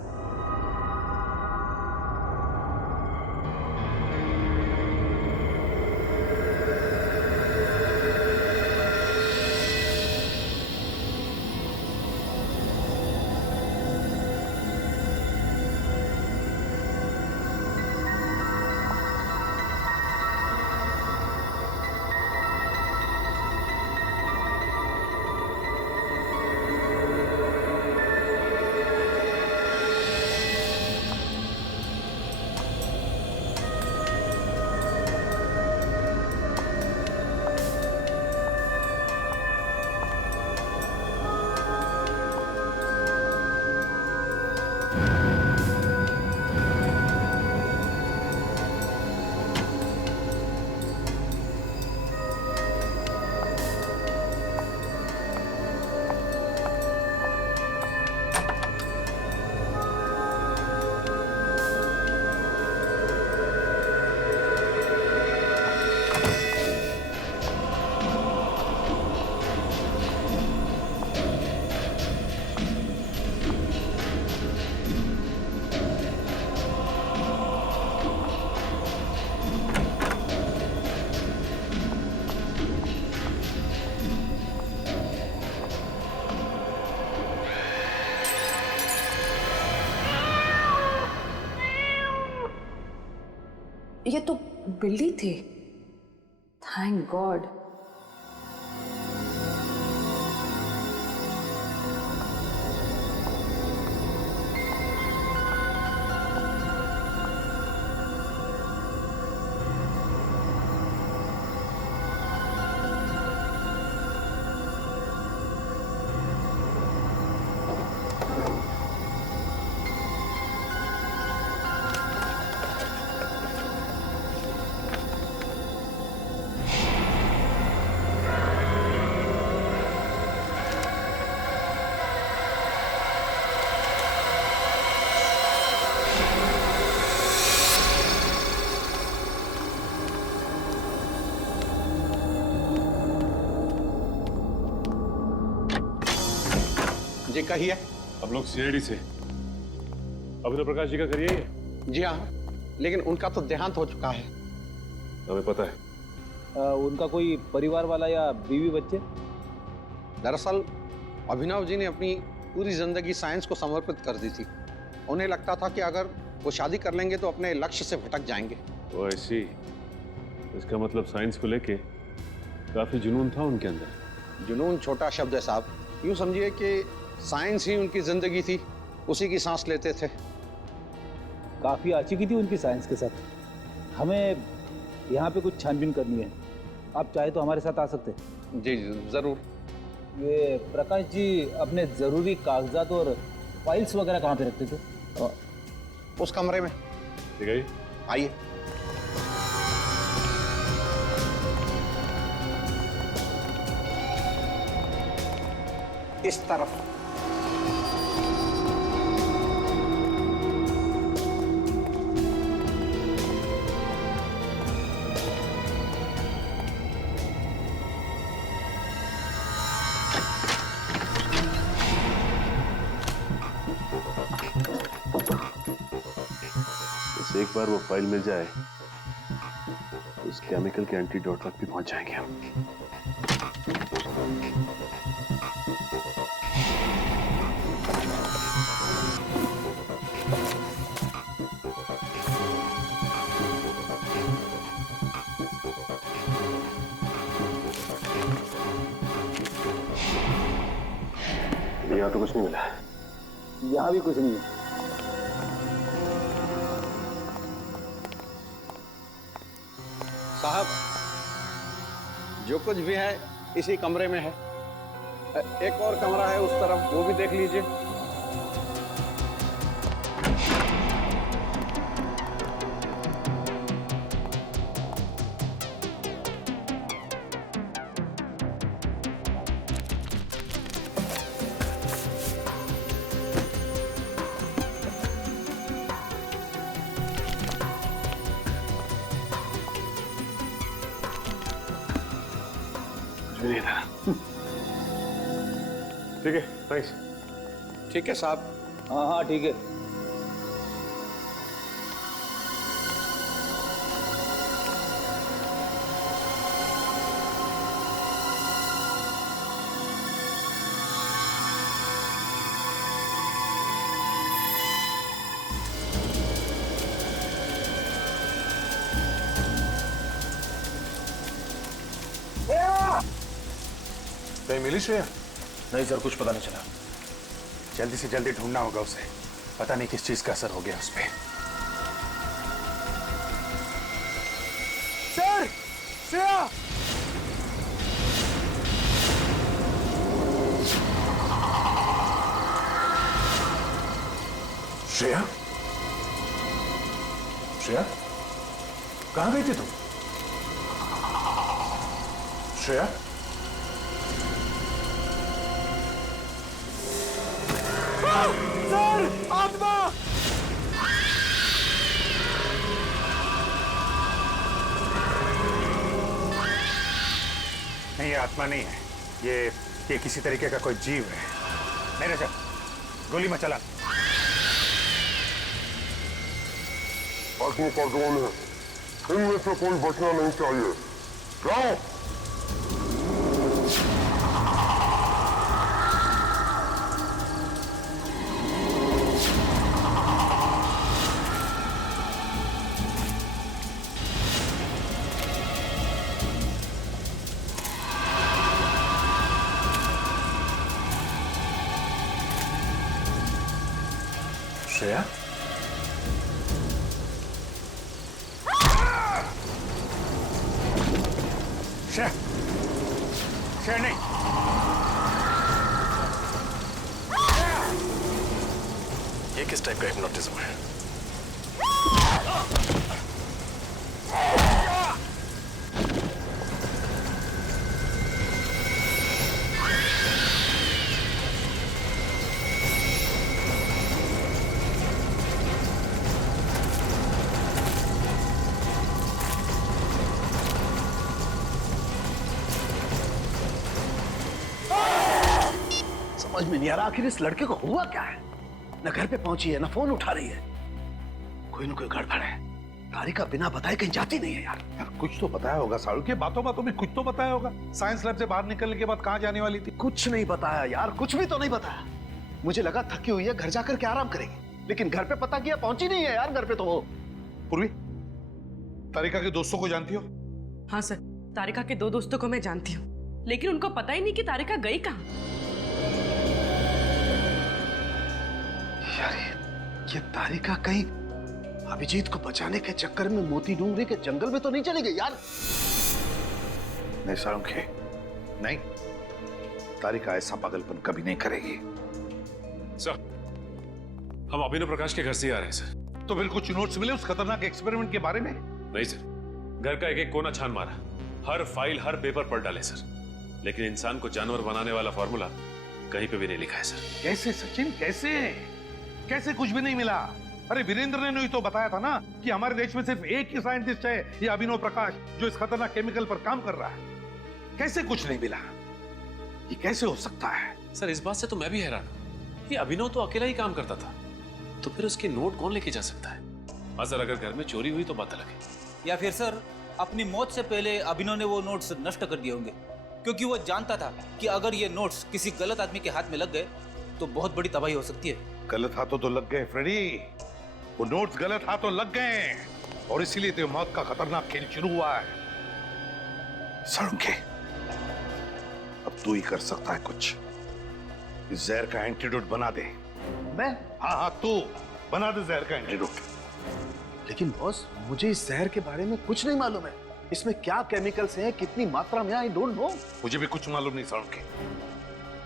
ये तो बिल्ली थी। Thank God. जी कहिए। हम लोग सीआईडी से अभिनव प्रकाश जी का करिए ये? जी हाँ, लेकिन उनका तो देहांत हो चुका है। हमें पता है। उनका कोई परिवार वाला या बीवी बच्चे? दरअसल अभिनव जी ने अपनी पूरी जिंदगी साइंस को समर्पित कर दी थी। उन्हें लगता था कि अगर वो शादी कर लेंगे तो अपने लक्ष्य से भटक जाएंगे। वो ऐसी, इसका मतलब साइंस को लेके काफी जुनून था उनके अंदर। जुनून छोटा शब्द है साहब, यूं समझिए कि साइंस ही उनकी जिंदगी थी, उसी की सांस लेते थे। काफी आशिकी थी उनकी साइंस के साथ। हमें यहाँ पे कुछ छानबीन करनी है, आप चाहे तो हमारे साथ आ सकते हैं। जी जरूर। ये प्रकाश जी अपने जरूरी कागजात और फाइल्स वगैरह कहाँ पे रखते थे? उस कमरे में। ठीक है, आइए। इस तरफ। एक बार वो फाइल मिल जाए उस केमिकल के एंटीडोट तक भी पहुंच जाएंगे हम। यहाँ तो कुछ नहीं मिला। यहाँ भी कुछ नहीं है। साहब, जो कुछ भी है इसी कमरे में है। एक और कमरा है उस तरफ, वो भी देख लीजिए। ठीक है, थैंक्स। ठीक है साहब। हाँ हाँ ठीक है। कहीं मिली श्रेया? नहीं सर, कुछ पता नहीं चला। जल्दी से जल्दी ढूंढना होगा उसे। पता नहीं किस चीज का असर हो गया उस पे। सर, श्रेया! श्रेया? श्रेया? कहां गई थी तुम? श्रेया? सर, आत्मा! नहीं, ये आत्मा नहीं है। ये किसी तरीके का कोई जीव है। नहीं सर, गोली मत चला। आत्मा का ड्रोन है, इनमें से कोई बचना नहीं चाहिए। जाओ। श्रेया? श्रेया, श्रेया नहीं। ये किस टाइप का हिप्नोटिज्म है? समझ में नहीं आ रहा आखिर इस लड़के को हुआ क्या है। न घर पे पहुंची है, न फोन उठा रही है। कोई न कोई गड़बड़ है। तारिका बिना बताए कहीं जाती नहीं है यार। कुछ तो बताया होगा साड़ू के, बातों बातों में कुछ तो बताया होगा। साइंस लैब से बाहर निकलने के बाद कहाँ जाने वाली थी? कुछ नहीं बताया यार, कुछ भी तो नहीं बताया। मुझे लगा थकी हुई है, घर जाकर के आराम करेगी, लेकिन घर पे पता किया पहुंची नहीं है यार घर पे तो वो। पूर्वी, तारिका के दोस्तों को जानती हो? हाँ सर, तारिका के 2 दोस्तों को मैं जानती हूँ, लेकिन उनको पता ही नहीं कि तारिका गई कहाँ। यार ये तारिका कहीं अभिजीत को बचाने के चक्कर में मोती डूंगरी के जंगल में तो नहीं चली गई यार? नहीं सारंगे, नहीं, तारिका ऐसा पागलपन कभी नहीं करेगी। सर, हम अभिनव प्रकाश के घर से आ रहे हैं सर। तो फिर कुछ नोट्स मिले उस खतरनाक एक्सपेरिमेंट के बारे में? नहीं सर, घर का एक एक कोना छान मारा, हर फाइल हर पेपर पढ़ डाले सर, लेकिन इंसान को जानवर बनाने वाला फॉर्मूला कहीं पे भी नहीं लिखा है सर। कैसे सचिन, कैसे कैसे कुछ भी नहीं मिला? अरे वीरेंद्र ने ही तो बताया था ना कि हमारे देश में सिर्फ एक ही साइंटिस्ट है, ये अभिनव प्रकाश, जो इस खतरनाक केमिकल पर काम कर रहा है। कैसे कुछ नहीं मिला? ये कैसे हो सकता है? सर, इस बात से तो मैं भी हैरान हूं कि अभिनव तो अकेला ही काम करता था, तो फिर उसके नोट कौन लेके जा सकता है? हाँ सर, अगर घर में चोरी हुई तो बात अलग है। या फिर सर, अपनी मौत से पहले अभिनव ने वो नोट्स नष्ट कर दिए होंगे, क्योंकि वो जानता था कि अगर ये नोट्स किसी गलत आदमी के हाथ में लग गए तो बहुत बड़ी तबाही हो सकती है। गलत हाथों तो लग गए फ्रेडी, वो नोट्स गलत हाथों लग गए, और इसीलिए तो मौत का खतरनाक खेल शुरू हुआ है। सड़के, अब तू ही कर सकता है कुछ। इस जहर का एंटीडोट बना दे। मैं? हाँ, तू बना दे जहर का एंटीडोट। लेकिन बॉस, मुझे इस जहर के बारे में कुछ नहीं मालूम है। इसमें क्या केमिकल्स हैं, कितनी मात्रा में, आई डोंट नो। मुझे भी कुछ मालूम नहीं सालुंखे,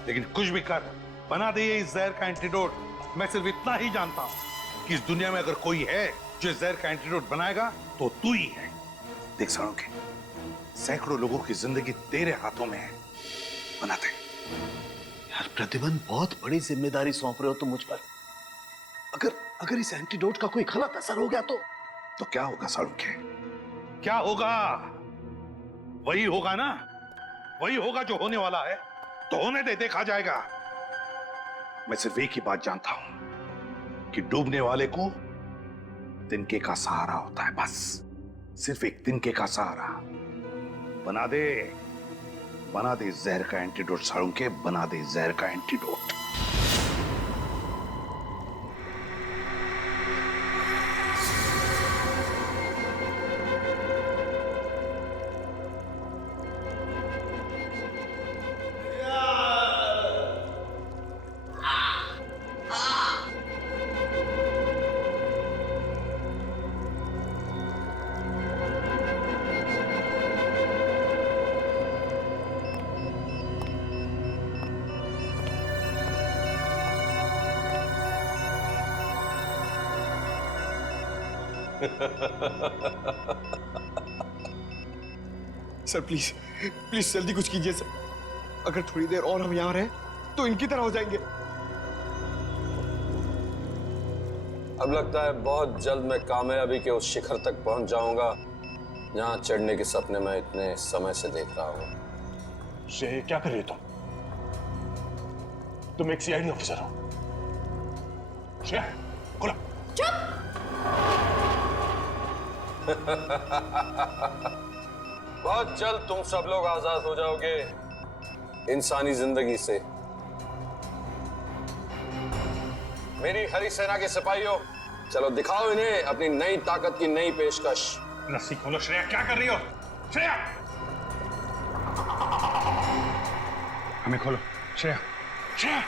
लेकिन कुछ भी कर, बना दे ये इस जहर का एंटीडोट। मैं सिर्फ इतना ही जानता हूं कि इस दुनिया में अगर कोई है जो इस जहर का एंटीडोट बनाएगा तो तू ही है। देख सालुंखे, सैकड़ों लोगों की जिंदगी तेरे हाथों में है, बना दे। यार प्रतिबंध, बहुत बड़ी जिम्मेदारी सौंप रहे हो तुम मुझ पर। अगर इस एंटीडोट का कोई गलत असर हो गया तो क्या होगा सालुंखे? क्या होगा? वही होगा ना, वही होगा जो होने वाला है। तो होने दे, देखा जाएगा। मैं सिर्फ एक ही बात जानता हूं कि डूबने वाले को तिनके का सहारा होता है, बस सिर्फ एक तिनके का सहारा। बना दे जहर का एंटीडोट सालुंखे, बना दे जहर का एंटीडोट। सर प्लीज प्लीज जल्दी कुछ कीजिए सर। अगर थोड़ी देर और हम यहाँ रहे तो इनकी तरह हो जाएंगे। अब लगता है बहुत जल्द मैं कामयाबी के उस शिखर तक पहुंच जाऊंगा जहां चढ़ने के सपने मैं इतने समय से देख रहा हूं। श्रेय, क्या कर रही हो तुम एक सीआईडी ऑफिसर हो। श्रेया, खोलो। बहुत जल्द तुम सब लोग आजाद हो जाओगे इंसानी जिंदगी से। मेरी हरी सेना के सिपाहियों, चलो दिखाओ इन्हें अपनी नई ताकत की नई पेशकश। रस्सी खोलो। श्रेया, क्या कर रही हो? श्रेया, हमें खोलो। श्रेया, श्रेया।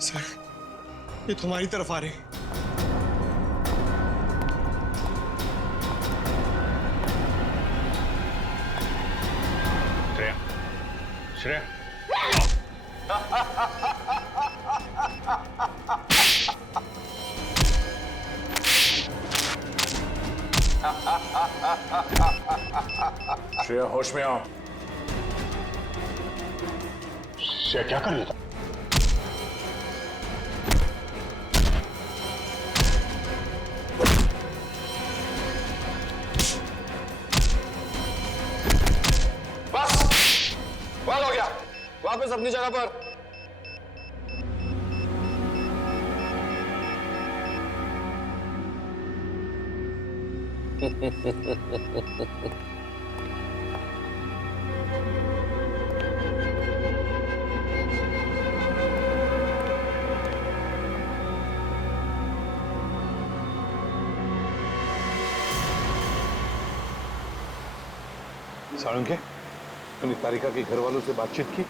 सर, ये तो हमारी तरफ आ रहे हैं। श्रेया, श्रेया। श्रेया, होश में आओ। श्रेया, क्या कर रही हो? बस, बंद हो गया। वापस अपनी जगह पर। सालुंखे, तुमने तारिका के घर वालों से बातचीत की?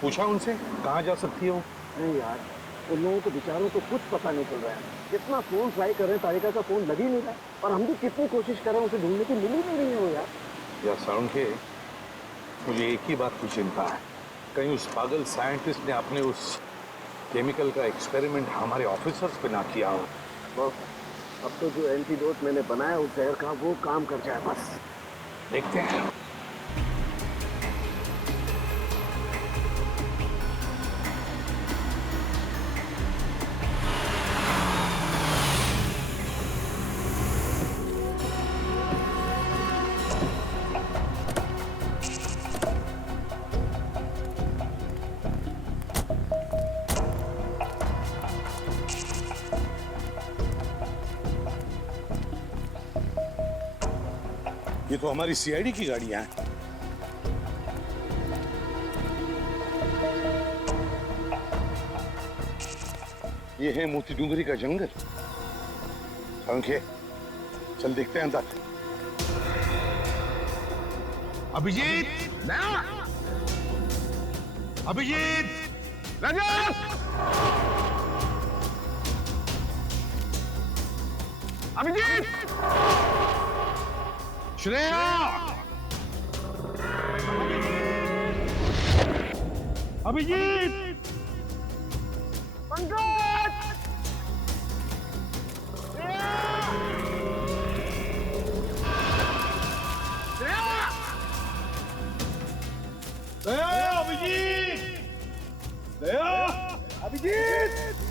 पूछा उनसे कहाँ जा सकती है वो? नहीं यार, उन लोगों को बेचारों को कुछ पता नहीं चल रहा है। कितना फोन ट्राई कर रहे हैं, तारिका का फोन लग ही नहीं रहा है। और हम भी कितनी कोशिश कर रहे हैं उसे ढूंढने की, मिल ही नहीं रही है वो यार। यार सालुंखे, मुझे एक ही बात की चिंता है, कहीं उस पागल साइंटिस्ट ने अपने उस केमिकल का एक्सपेरिमेंट हमारे ऑफिसर्स पे ना किया हो। अब तो जो एंटीडोट मैंने बनाया उस जहर का, वो काम कर जाए बस। देखते हैं। ये तो हमारी सीआईडी की गाड़ियां हैं। ये है मोती डूंगरी का जंगल। अंके, चल देखते हैं अंदर। अभिजीत, अभिजीत, रजत, अभिजीत, श्रेया, अभिजीत, पंकज, अभिजीत, अभिजीत,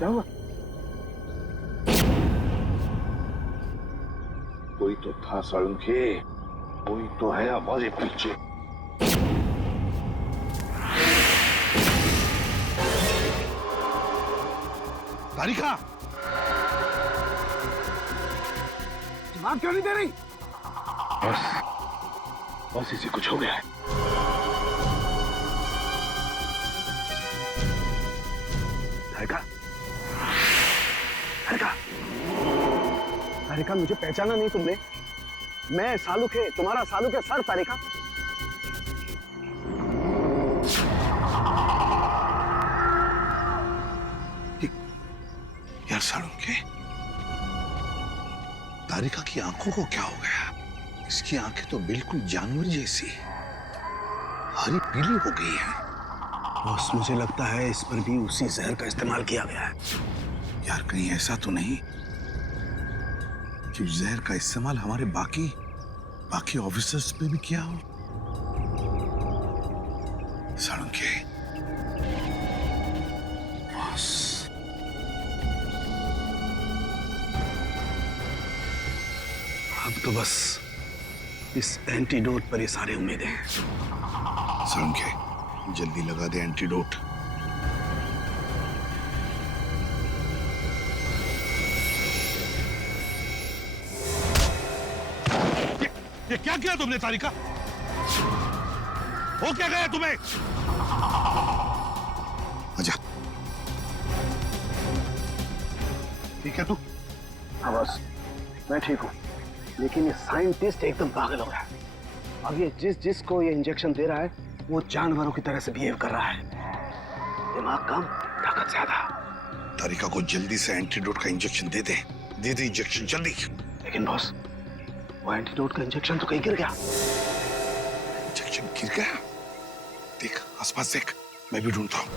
क्या हुआ? कोई तो था साळुंखे, कोई तो है हमारे पीछे। तारिका, जवाब क्यों नहीं दे रही? बस इसे कुछ हो गया है। तारिका, तारिका, तारिका, मुझे पहचाना नहीं तुमने? मैं सालुक है, तुम्हारा सालुक है सर। तारिका, यार सालुके, तारिका की आंखों को क्या हो गया? इसकी आंखें तो बिल्कुल जानवर जैसी हरी पीली हो गई है। बस मुझे लगता है इस पर भी उसी जहर का इस्तेमाल किया गया है। यार कहीं ऐसा तो नहीं कि जहर का इस्तेमाल हमारे बाकी ऑफिसर्स पे भी किया हो? सालुके, अब तो बस इस एंटीडोट पर ही सारी उम्मीदें हैं। सालुके, जल्दी लगा दे एंटीडोट। ये क्या किया तुमने तारिका? हो क्या गया तुम्हें? आजा। ठीक है तू? हाँ बस, मैं ठीक हूँ, लेकिन ये साइंटिस्ट एकदम पागल हो रहा है। अब ये जिसको ये इंजेक्शन दे रहा है वो जानवरों की तरह से बिहेव कर रहा है। दिमाग कम, ताकत ज्यादा। तारिका को जल्दी से एंटीडोट का इंजेक्शन दे दे इंजेक्शन जल्दी। लेकिन बॉस, वो एंटीडोट का इंजेक्शन तो कहीं गिर गया। इंजेक्शन गिर गया? देख आसपास देख, मैं भी ढूंढता हूँ।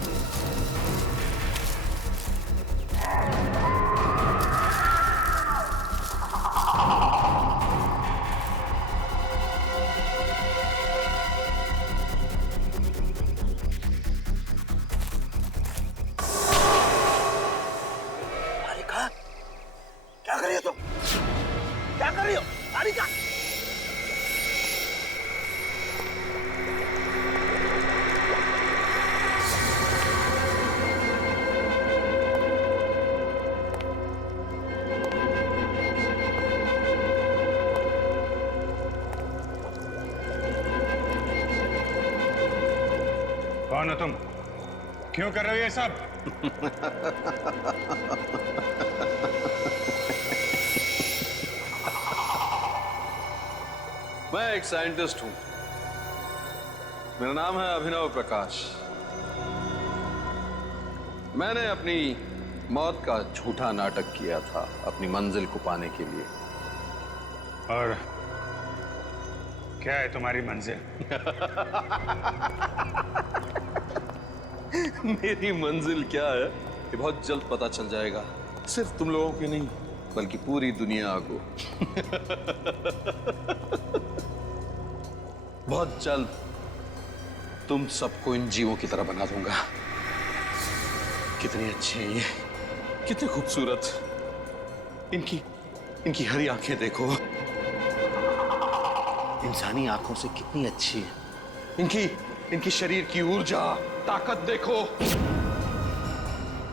क्या कर रही हो तुम? क्या कर रही हो तारिका? कौन हो तुम? क्यों कर रहे हो ये सब? मैं एक साइंटिस्ट हूं। मेरा नाम है अभिनव प्रकाश। मैंने अपनी मौत का झूठा नाटक किया था अपनी मंजिल को पाने के लिए। और क्या है तुम्हारी मंजिल? मेरी मंजिल क्या है ये बहुत जल्द पता चल जाएगा। सिर्फ तुम लोगों की नहीं बल्कि पूरी दुनिया को। बहुत जल्द तुम सबको इन जीवों की तरह बना दूंगा। कितनी अच्छी है ये, कितनी खूबसूरत। इनकी हरी आंखें देखो, इंसानी आंखों से कितनी अच्छी है। इनकी शरीर की ऊर्जा, ताकत देखो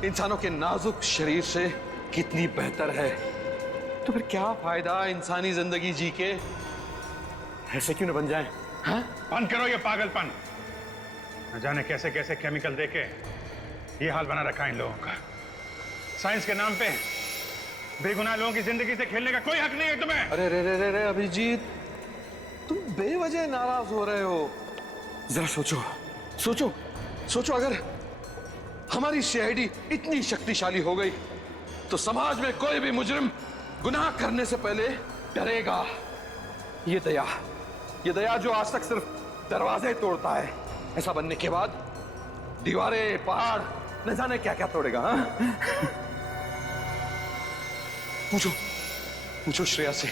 इंसानों के नाजुक शरीर से कितनी बेहतर है। तो फिर क्या फायदा इंसानी जिंदगी जी के? ऐसे क्यों न बन जाए? हाँ? बंद करो ये पागलपन। न जाने कैसे कैसे केमिकल देके ये हाल बना रखा है इन लोगों का। साइंस के नाम पे बेगुनाह लोगों की जिंदगी से खेलने का कोई हक नहीं है तुम्हें। अरे रे रे रे रे अभिजीत, तुम बेवजह नाराज हो रहे हो। जरा सोचो सोचो सोचो, अगर हमारी सीआईडी इतनी शक्तिशाली हो गई तो समाज में कोई भी मुजरिम गुनाह करने से पहले डरेगा। ये दया जो आज तक सिर्फ दरवाजे तोड़ता है, ऐसा बनने के बाद दीवारें, पहाड़, न जाने क्या क्या तोड़ेगा। हाँ? पूछो श्रेया से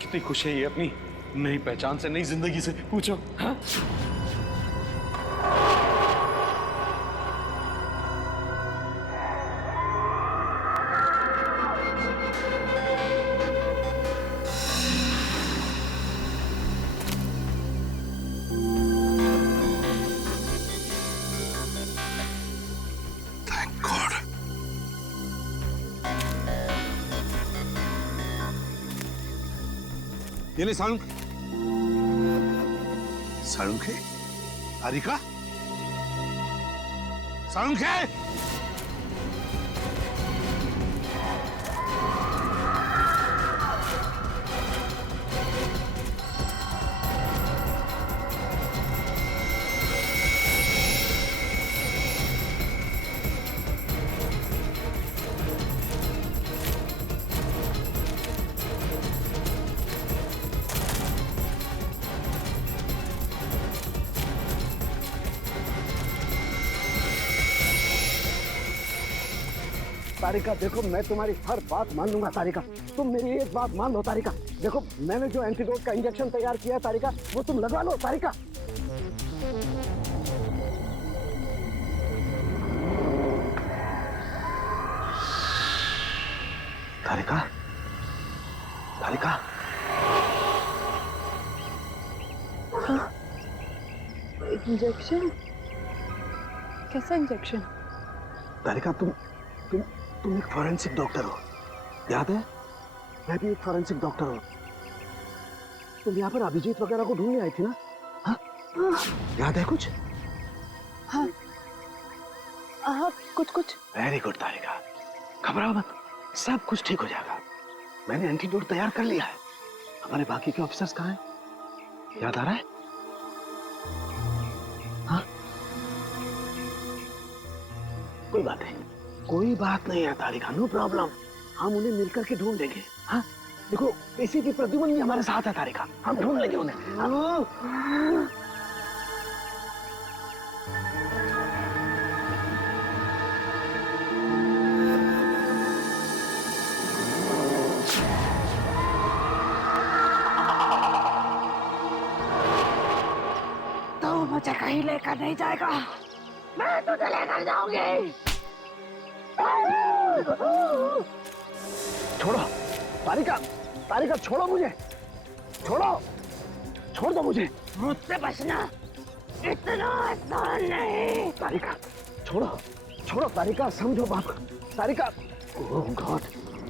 कितनी खुश है ये अपनी नई पहचान से, नई जिंदगी से। पूछो। हाँ? ये ले सालुंखे। सालुंखे? तारिका? सालुंखे? तारिका देखो, मैं तुम्हारी हर बात मान लूंगा तारिका, तुम मेरी एक बात मान लो तारिका। देखो मैंने जो एंटीडोट का इंजेक्शन तैयार किया है तारिका, वो तुम लगवा लो तारिका। तारिका, तारिका, हाँ, इंजेक्शन? कैसा इंजेक्शन? तारिका तुम एक फॉरेंसिक डॉक्टर हो, याद है? मैं भी एक फॉरेंसिक डॉक्टर हूँ। तुम यहाँ पर अभिजीत वगैरह को ढूंढने आई थी ना? हाँ? याद है कुछ? हाँ, कुछ। वेरी गुड तारिका, घबराओ मत, सब कुछ ठीक हो जाएगा। मैंने एंटीडोट तैयार कर लिया है। हमारे बाकी के ऑफिसर्स कहाँ हैं? याद आ रहा है? हाँ? कोई बात नहीं है तारिका, नो प्रॉब्लम। हम उन्हें मिलकर के ढूंढ लेंगे। हाँ? देखो एसीपी प्रद्युमन भी हमारे साथ है तारिका, हम ढूंढ लेंगे उन्हें। तो मुझे कहीं लेकर नहीं जाएगा, मैं तुझे लेकर जाऊंगी। छोड़ो तारिका छोड़ो मुझे, छोड़ दो मुझे। मुझसे बचना इतना आसान नहीं। तारिका छोड़ो तारिका, समझो बात। तारिका, ओह गॉड,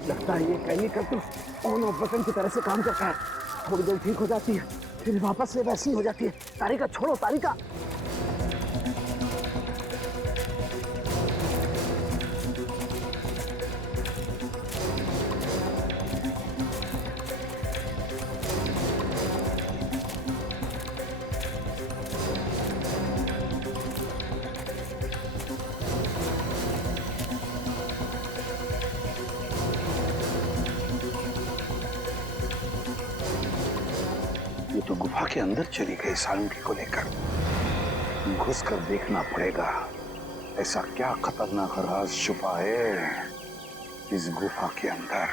लगता है ये केमिकल तो ऑन ऑफ बटन की तरह से काम करता है। थोड़ी देर ठीक हो जाती है, फिर वापस से वैसी हो जाती है। तारिका छोड़ो तारिका। तो गुफा के अंदर चली गई सालुंखे को लेकर। घुसकर देखना पड़ेगा, ऐसा क्या खतरनाक राज छुपा है इस गुफा के अंदर।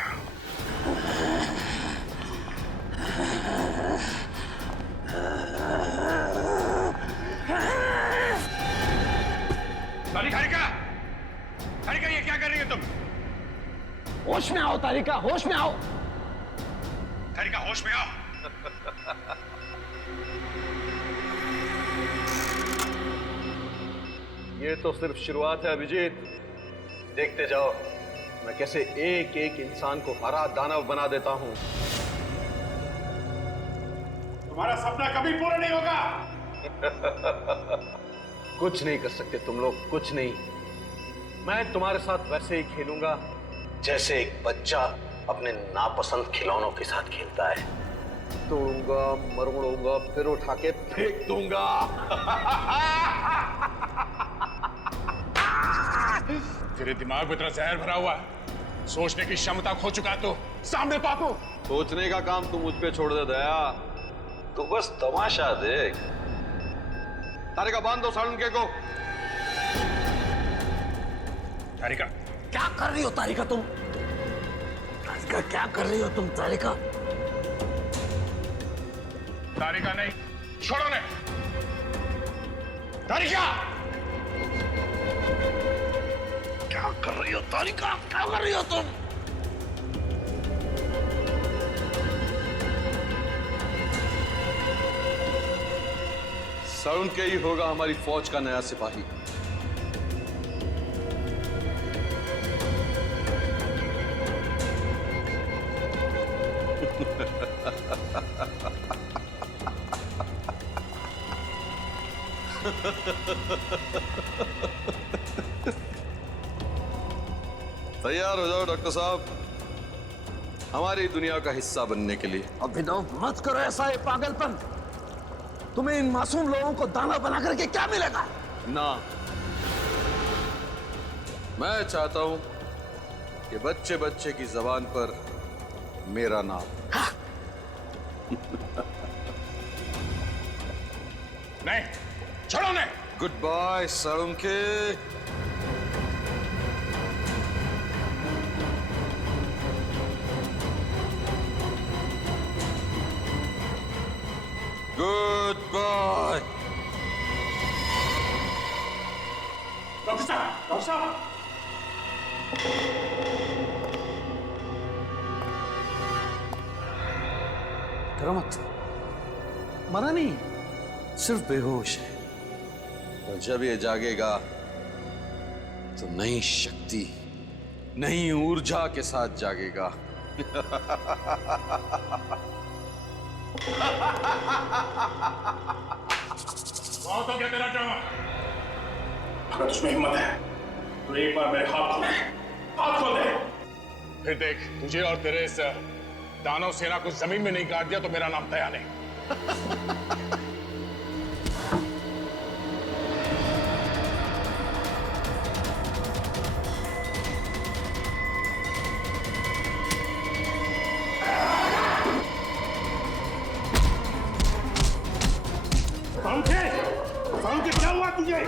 तारिका, ये क्या कर रही हो तुम? होश में आओ तारिका, होश में आओ। तारिका, होश में आओ। ये तो सिर्फ शुरुआत है अभिजीत। देखते जाओ मैं कैसे एक एक इंसान को हरा दानव बना देता हूं। तुम्हारा सपना कभी पूरा नहीं होगा। कुछ नहीं कर सकते तुम लोग, कुछ नहीं। मैं तुम्हारे साथ वैसे ही खेलूंगा जैसे एक बच्चा अपने नापसंद खिलौनों के साथ खेलता है। तोड़ूंगा, मरोड़ूंगा, फिर उठा के फेंक दूंगा। तेरे दिमाग में इतना जहर भरा हुआ है, सोचने की क्षमता खो चुका तो सामने पापू। सोचने का काम तू मुझ पे छोड़ दे दया। तू बस तमाशा देख। तारिका बांध दो सालुंके को। तारिका क्या कर रही हो तारिका तुम? तारिका क्या कर रही हो तुम तारिका? तारिका नहीं, छोड़ो ने। तारिका क्या कर रही हो तारिका? क्या कर रही हो तुम? सालुंके ही होगा हमारी फौज का नया सिपाही। तैयार हो जाओ डॉक्टर साहब, हमारी दुनिया का हिस्सा बनने के लिए। अभिनव मत करो ऐसा, ये पागलपन। तुम्हें इन मासूम लोगों को दाना बना करके क्या मिलेगा? ना, मैं चाहता हूं कि बच्चे बच्चे की जबान पर मेरा नाम। नहीं, छोड़ो ने। Good bye Salunke. Good bye. Doctor साहब, डॉक्टर साहब। डरो मत, मरा नहीं, सिर्फ बेहोश है। और जब ये जागेगा तो नई शक्ति, नई ऊर्जा के साथ जागेगा। बहुत हो गया तेरा ड्रामा। अगर तुझमें हिम्मत है तो एक बार मेरे हाथ खोल दे, हाथ खोल दे। फिर देख, तुझे और तेरे इस दानव सेना को जमीन में नहीं गाड़ दिया तो मेरा नाम दया नहीं। सालुंके, क्या हुआ तुझे?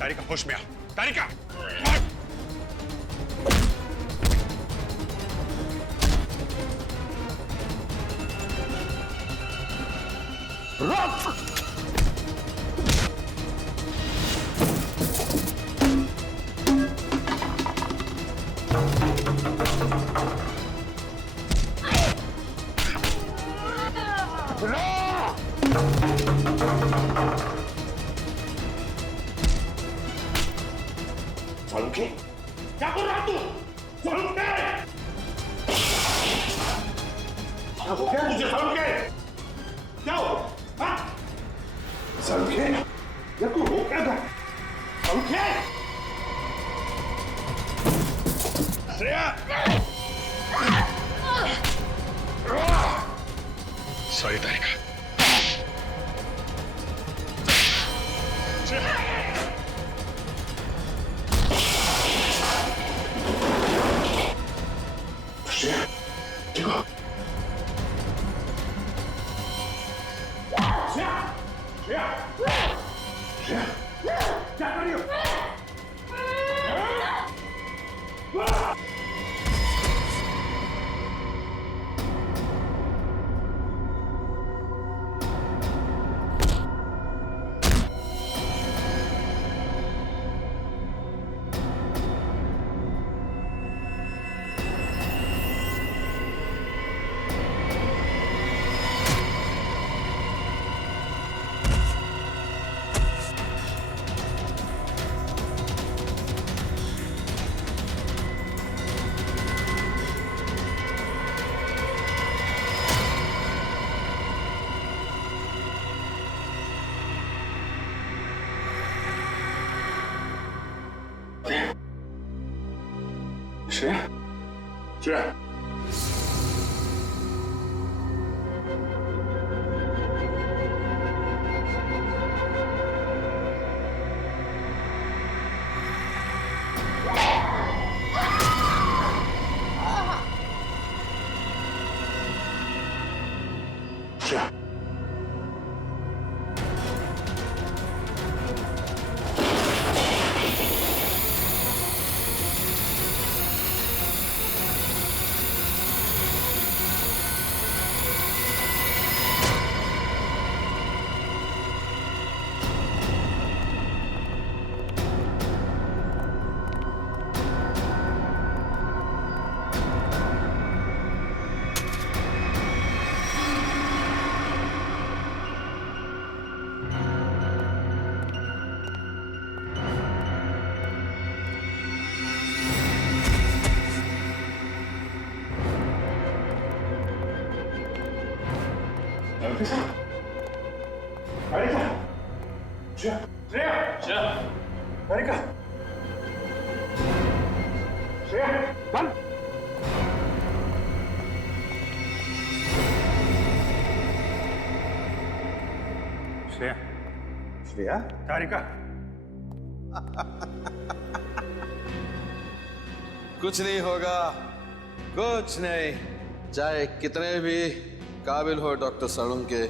तारिका होश में आ। तारिका रोक। सालुंके, क्या कर रहा तू? सालुंके, क्या हो गया तुझे? सालुंके, क्या हो? हाँ? सालुंके, यार तू हो क्या रहा? सालुंके, श्रेया, सॉरी तारिका। देखो, क्या कर रही हो? श्रेया तारिका कुछ नहीं होगा, कुछ नहीं। चाहे कितने भी काबिल हो डॉक्टर साळुंके,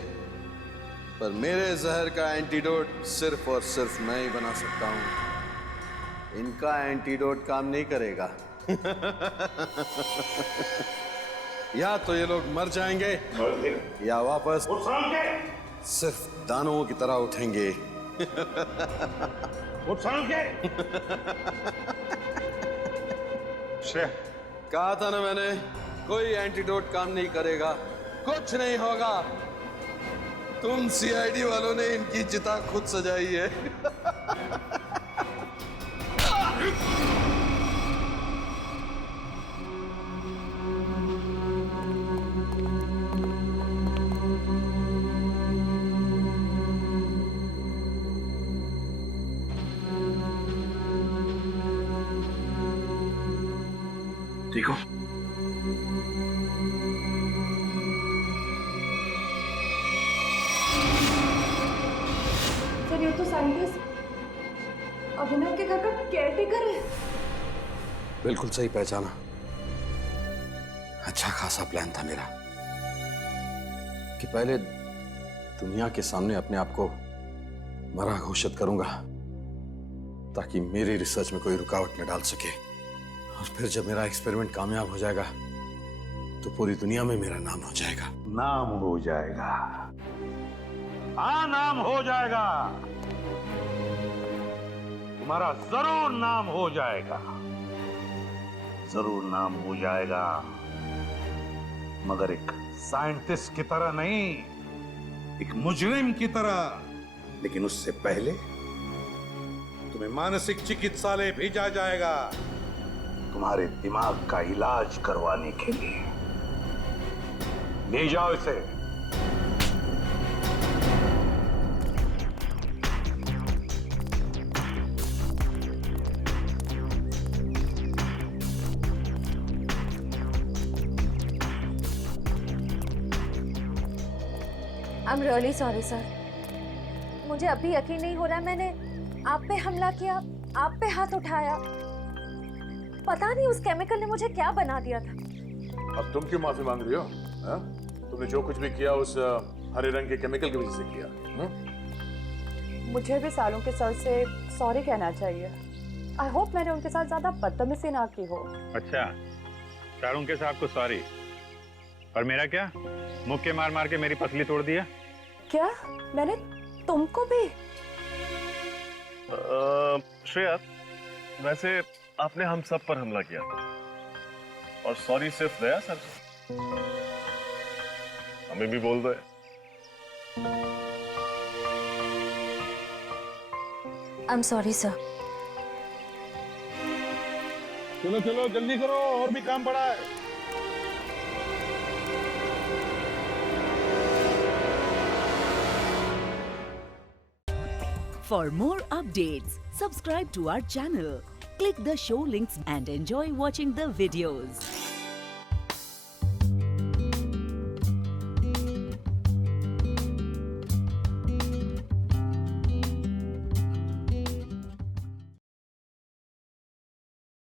पर मेरे जहर का एंटीडोट सिर्फ और सिर्फ मैं ही बना सकता हूं। इनका एंटीडोट काम नहीं करेगा। या तो ये लोग मर जाएंगे या वापस सिर्फ दानवों की तरह उठेंगे। कहा था ना मैंने, कोई एंटीडोट काम नहीं करेगा, कुछ नहीं होगा। तुम सीआईडी वालों ने इनकी चिता खुद सजाई है। देखो सर, ये तो साइंटिस्ट अभिनव के घर का केयरटेकर है। बिल्कुल सही पहचाना। अच्छा खासा प्लान था मेरा कि पहले दुनिया के सामने अपने आप को मरा घोषित करूंगा ताकि मेरी रिसर्च में कोई रुकावट न डाल सके, और फिर जब मेरा एक्सपेरिमेंट कामयाब हो जाएगा तो पूरी दुनिया में मेरा नाम हो जाएगा। नाम हो जाएगा, हाँ नाम हो जाएगा, तुम्हारा जरूर नाम हो जाएगा, जरूर नाम हो जाएगा, मगर एक साइंटिस्ट की तरह नहीं, एक मुजरिम की तरह। लेकिन उससे पहले तुम्हें मानसिक चिकित्सालय भेजा जाएगा तुम्हारे दिमाग का इलाज करवाने के लिए। ले जाओ इसे। I'm really sorry, sir. मुझे अभी यकीन नहीं हो रहा है, मैंने आप पे हमला किया, आप पे हाथ उठाया। पता नहीं उस केमिकल ने मुझे क्या बना दिया था। अब तुम क्यों माफी मांग रही हो? हा? तुमने जो कुछ भी किया उस हरे रंग के केमिकल की वजह से किया। हा? मुझे भी सालों के सर से सॉरी कहना चाहिए। आई होप मैंने उनके साथ ज्यादा बदतमीजी ना की हो। अच्छा, साळुंके साहब को सॉरी, और मेरा क्या? मुक्के मार मार के मेरी पसली तोड़ दिया। क्या? मैंने तुमको भी? श्रेया, वैसे आपने हम सब पर हमला किया और सॉरी सिर्फ दया सर, हमें भी बोल दो। I'm sorry, sir. चलो चलो जल्दी करो, और भी काम पड़ा है। For more updates, subscribe to our channel, click the show links and enjoy watching the videos.